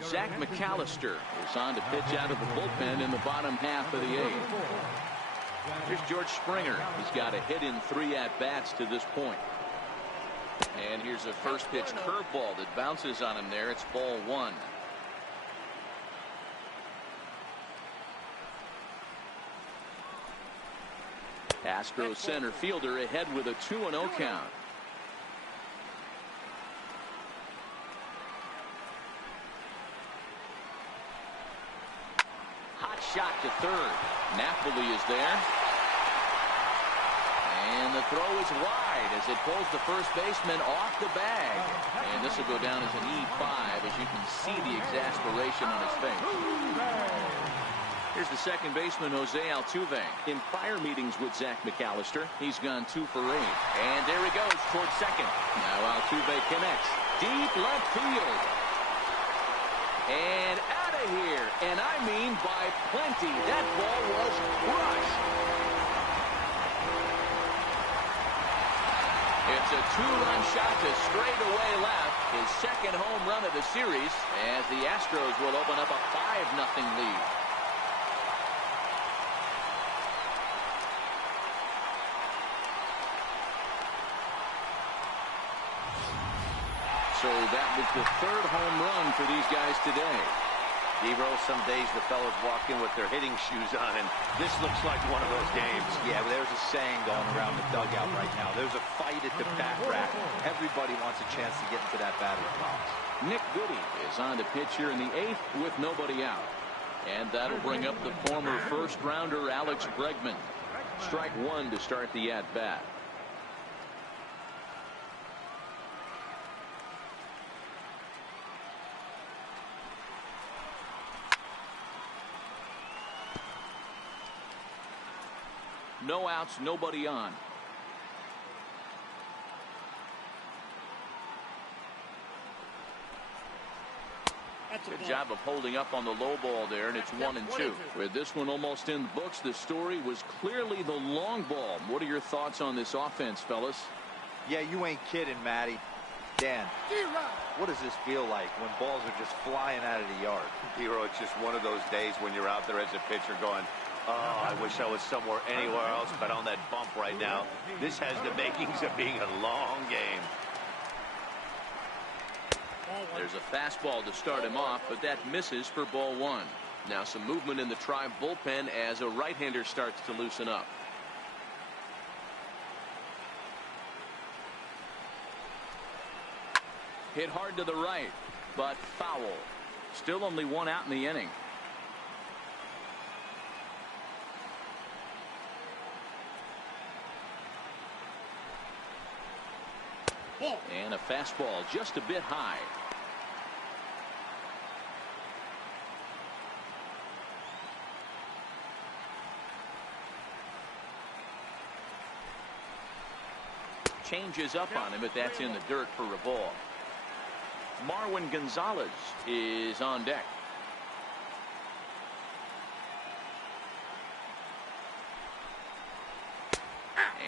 Zach McAllister is on to pitch out of the bullpen in the bottom half of the 8th. Here's George Springer. He's got a hit in 3 at-bats to this point. And here's a first pitch curveball that bounces on him there. It's ball 1. Astros center fielder ahead with a 2-0 count. shot to third. Napoli is there. And the throw is wide as it pulls the first baseman off the bag. And this will go down as an E5 as you can see the exasperation on his face. Here's the second baseman, Jose Altuve. In prior meetings with Zach McAllister, he's gone 2 for 8. And there he goes towards second. Now Altuve connects. Deep left field. And out of here. And I mean by plenty. That ball was crushed. It's a 2-run shot to straightaway left. His second home run of the series as the Astros will open up a 5-0 lead. So that was the 3rd home run for these guys today. Dero, some days the fellas walk in with their hitting shoes on, and this looks like one of those games. Yeah, well, there's a saying going around the dugout right now. There's a fight at the bat rack. Everybody wants a chance to get into that batter's box. Nick Goody is on the pitch here in the 8th with nobody out. And that'll bring up the former first-rounder Alex Bregman. Strike 1 to start the at-bat. No outs, nobody on. Good job of holding up on the low ball there, and it's 1-2. With this one almost in the books, the story was clearly the long ball. What are your thoughts on this offense, fellas? Yeah, you ain't kidding, Matty. Dan, what does this feel like when balls are just flying out of the yard? Dero, it's just one of those days when you're out there as a pitcher going, oh, I wish I was somewhere anywhere else but on that bump right now. This has the makings of being a long game. There's a fastball to start him off, but that misses for ball 1. Now some movement in the Tribe bullpen as a right-hander starts to loosen up. Hit hard to the right, but foul. Still only 1 out in the inning. And a fastball just a bit high. Changes up on him, but that's in the dirt for a ball. Marwin Gonzalez is on deck.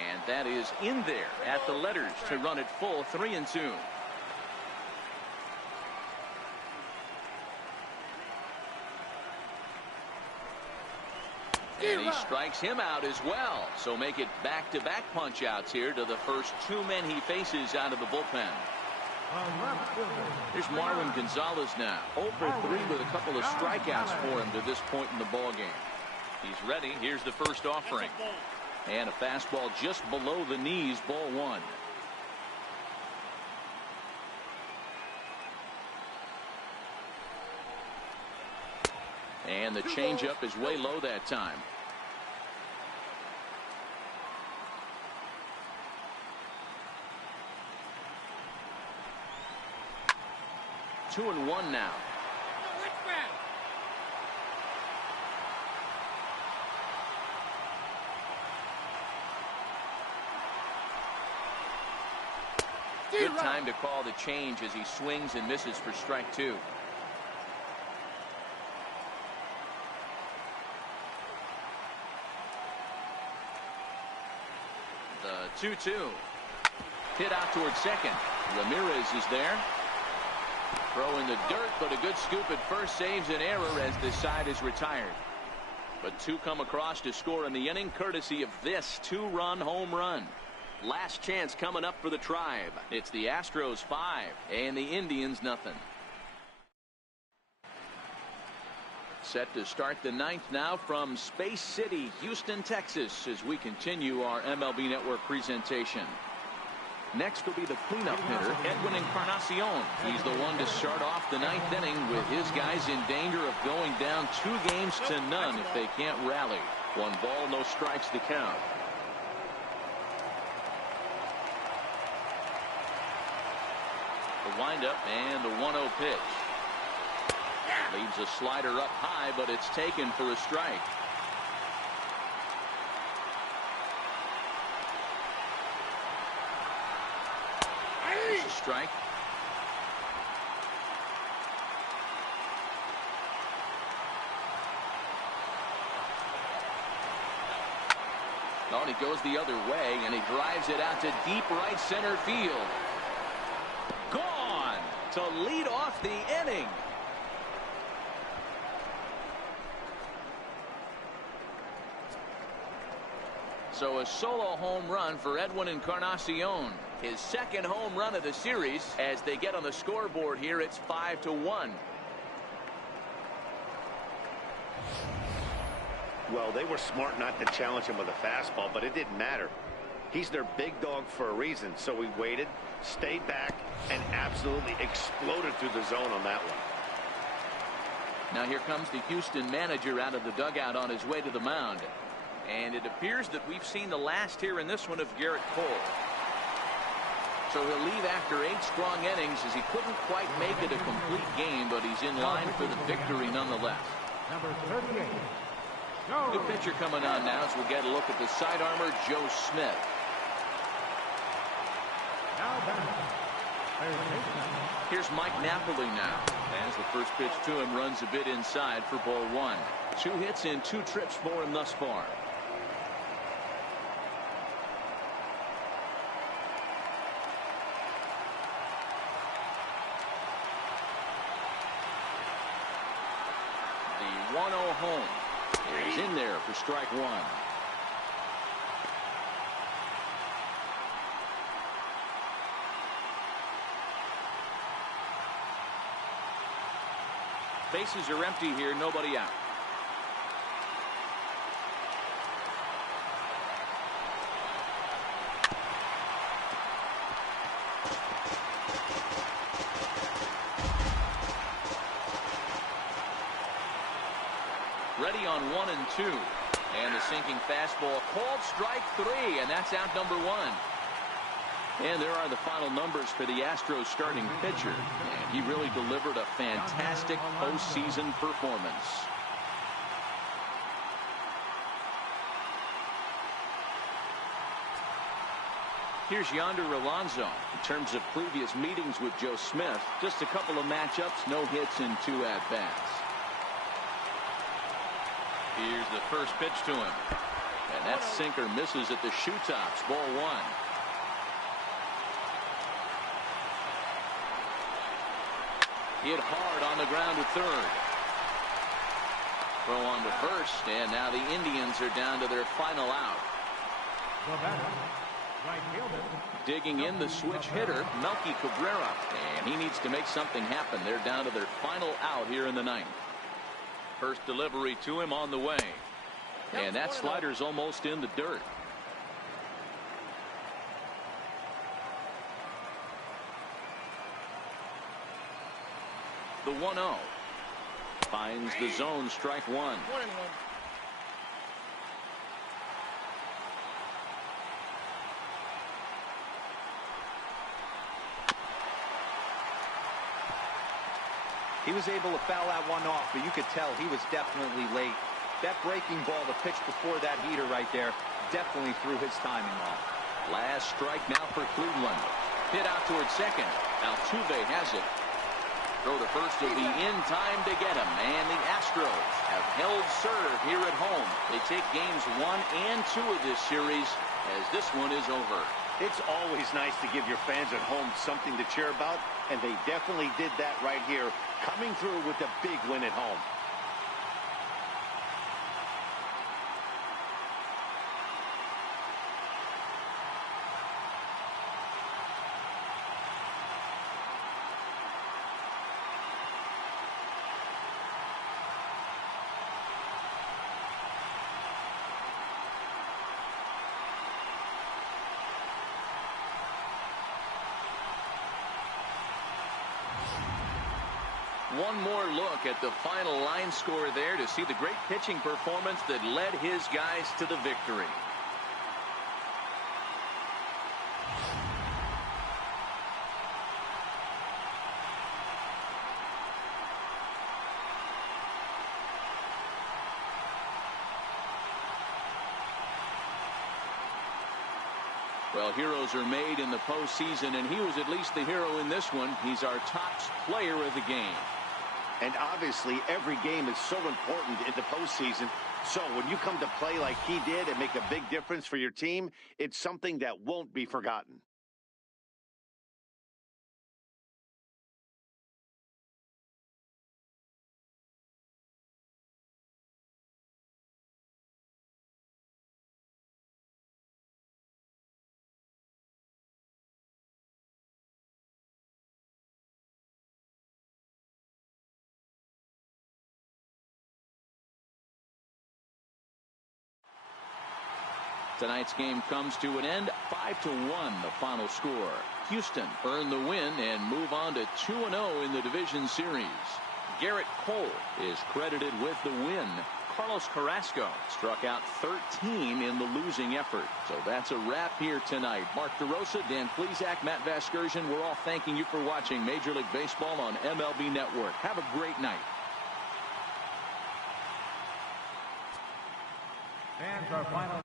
And that is in there at the letters to run it full 3-2. And he strikes him out as well. So make it back-to-back punch-outs here to the first 2 men he faces out of the bullpen. Here's Marwin Gonzalez now. 0 for 3 with a couple of strikeouts for him to this point in the ballgame. He's ready. Here's the first offering. And a fastball just below the knees, ball 1. And the changeup is way low that time. Two and one now. Good time to call the change as he swings and misses for strike 2. The 2-2. Hit out towards second. Ramirez is there. Throw in the dirt, but a good scoop at first saves an error as this side is retired. But 2 come across to score in the inning, courtesy of this 2-run home run. Last chance coming up for the Tribe. It's the Astros 5 and the Indians nothing. Set to start the 9th now from Space City, Houston, Texas, as we continue our MLB Network presentation. Next will be the cleanup hitter, Edwin Encarnacion. He's the one to start off the ninth inning with his guys in danger of going down 2-0 if they can't rally. 1 ball, no strikes to count. The windup and the 1-0 pitch. Leaves a slider up high, but it's taken for a strike. There's a strike. Oh, and he goes the other way, and he drives it out to deep right center field. Gone to lead off the inning. So a solo home run for Edwin Encarnacion. His second home run of the series. As they get on the scoreboard here, it's 5-1. Well, they were smart not to challenge him with a fastball, but it didn't matter. He's their big dog for a reason, so he waited, stayed back, and absolutely exploded through the zone on that one. Now here comes the Houston manager out of the dugout on his way to the mound. And it appears that we've seen the last here in this one of Garrett Cole. So he'll leave after 8 strong innings, as he couldn't quite make it a complete game, but he's in line for the victory nonetheless. Number 38. Good pitcher coming on now as we'll get a look at the sidearmer, Joe Smith. Here's Mike Napoli now, as the first pitch to him runs a bit inside for ball 1. 2 hits in 2 trips for him thus far. The 1-0 home. He's in there for strike 1. Bases are empty here, nobody out. Ready on 1 and 2. And the sinking fastball called strike 3, and that's out number 1. And there are the final numbers for the Astros starting pitcher. And he really delivered a fantastic postseason performance. Here's Yonder Alonso. In terms of previous meetings with Joe Smith, just a couple of matchups, no hits and 2 at-bats. Here's the first pitch to him. And that sinker misses at the shoe tops. Ball 1. Hit hard on the ground to third. Throw on to first, and now the Indians are down to their final out. Digging in the switch hitter, Melky Cabrera, and he needs to make something happen. They're down to their final out here in the 9th. First delivery to him on the way, and that slider's almost in the dirt. The 1-0 finds the zone, strike 1. 1-1. He was able to foul that one off, but you could tell he was definitely late. That breaking ball, the pitch before that heater right there, definitely threw his timing off. Last strike now for Cleveland. Hit out towards second. Altuve has it. Throw to first will be in time to get him. And the Astros have held serve here at home. They take games 1 and 2 of this series as this one is over. It's always nice to give your fans at home something to cheer about, and they definitely did that right here, coming through with a big win at home. one more look at the final line score there to see the great pitching performance that led his guys to the victory. Well, heroes are made in the postseason, and he was at least the hero in this one. He's our top player of the game. And obviously, every game is so important in the postseason. So when you come to play like he did and make a big difference for your team, it's something that won't be forgotten. Tonight's game comes to an end, 5-1 the final score. Houston earned the win and move on to 2-0 in the division series. Garrett Cole is credited with the win. Carlos Carrasco struck out 13 in the losing effort. So that's a wrap here tonight. Mark DeRosa, Dan Plesac, Matt Vasgersian, we're all thanking you for watching Major League Baseball on MLB Network. Have a great night. And our final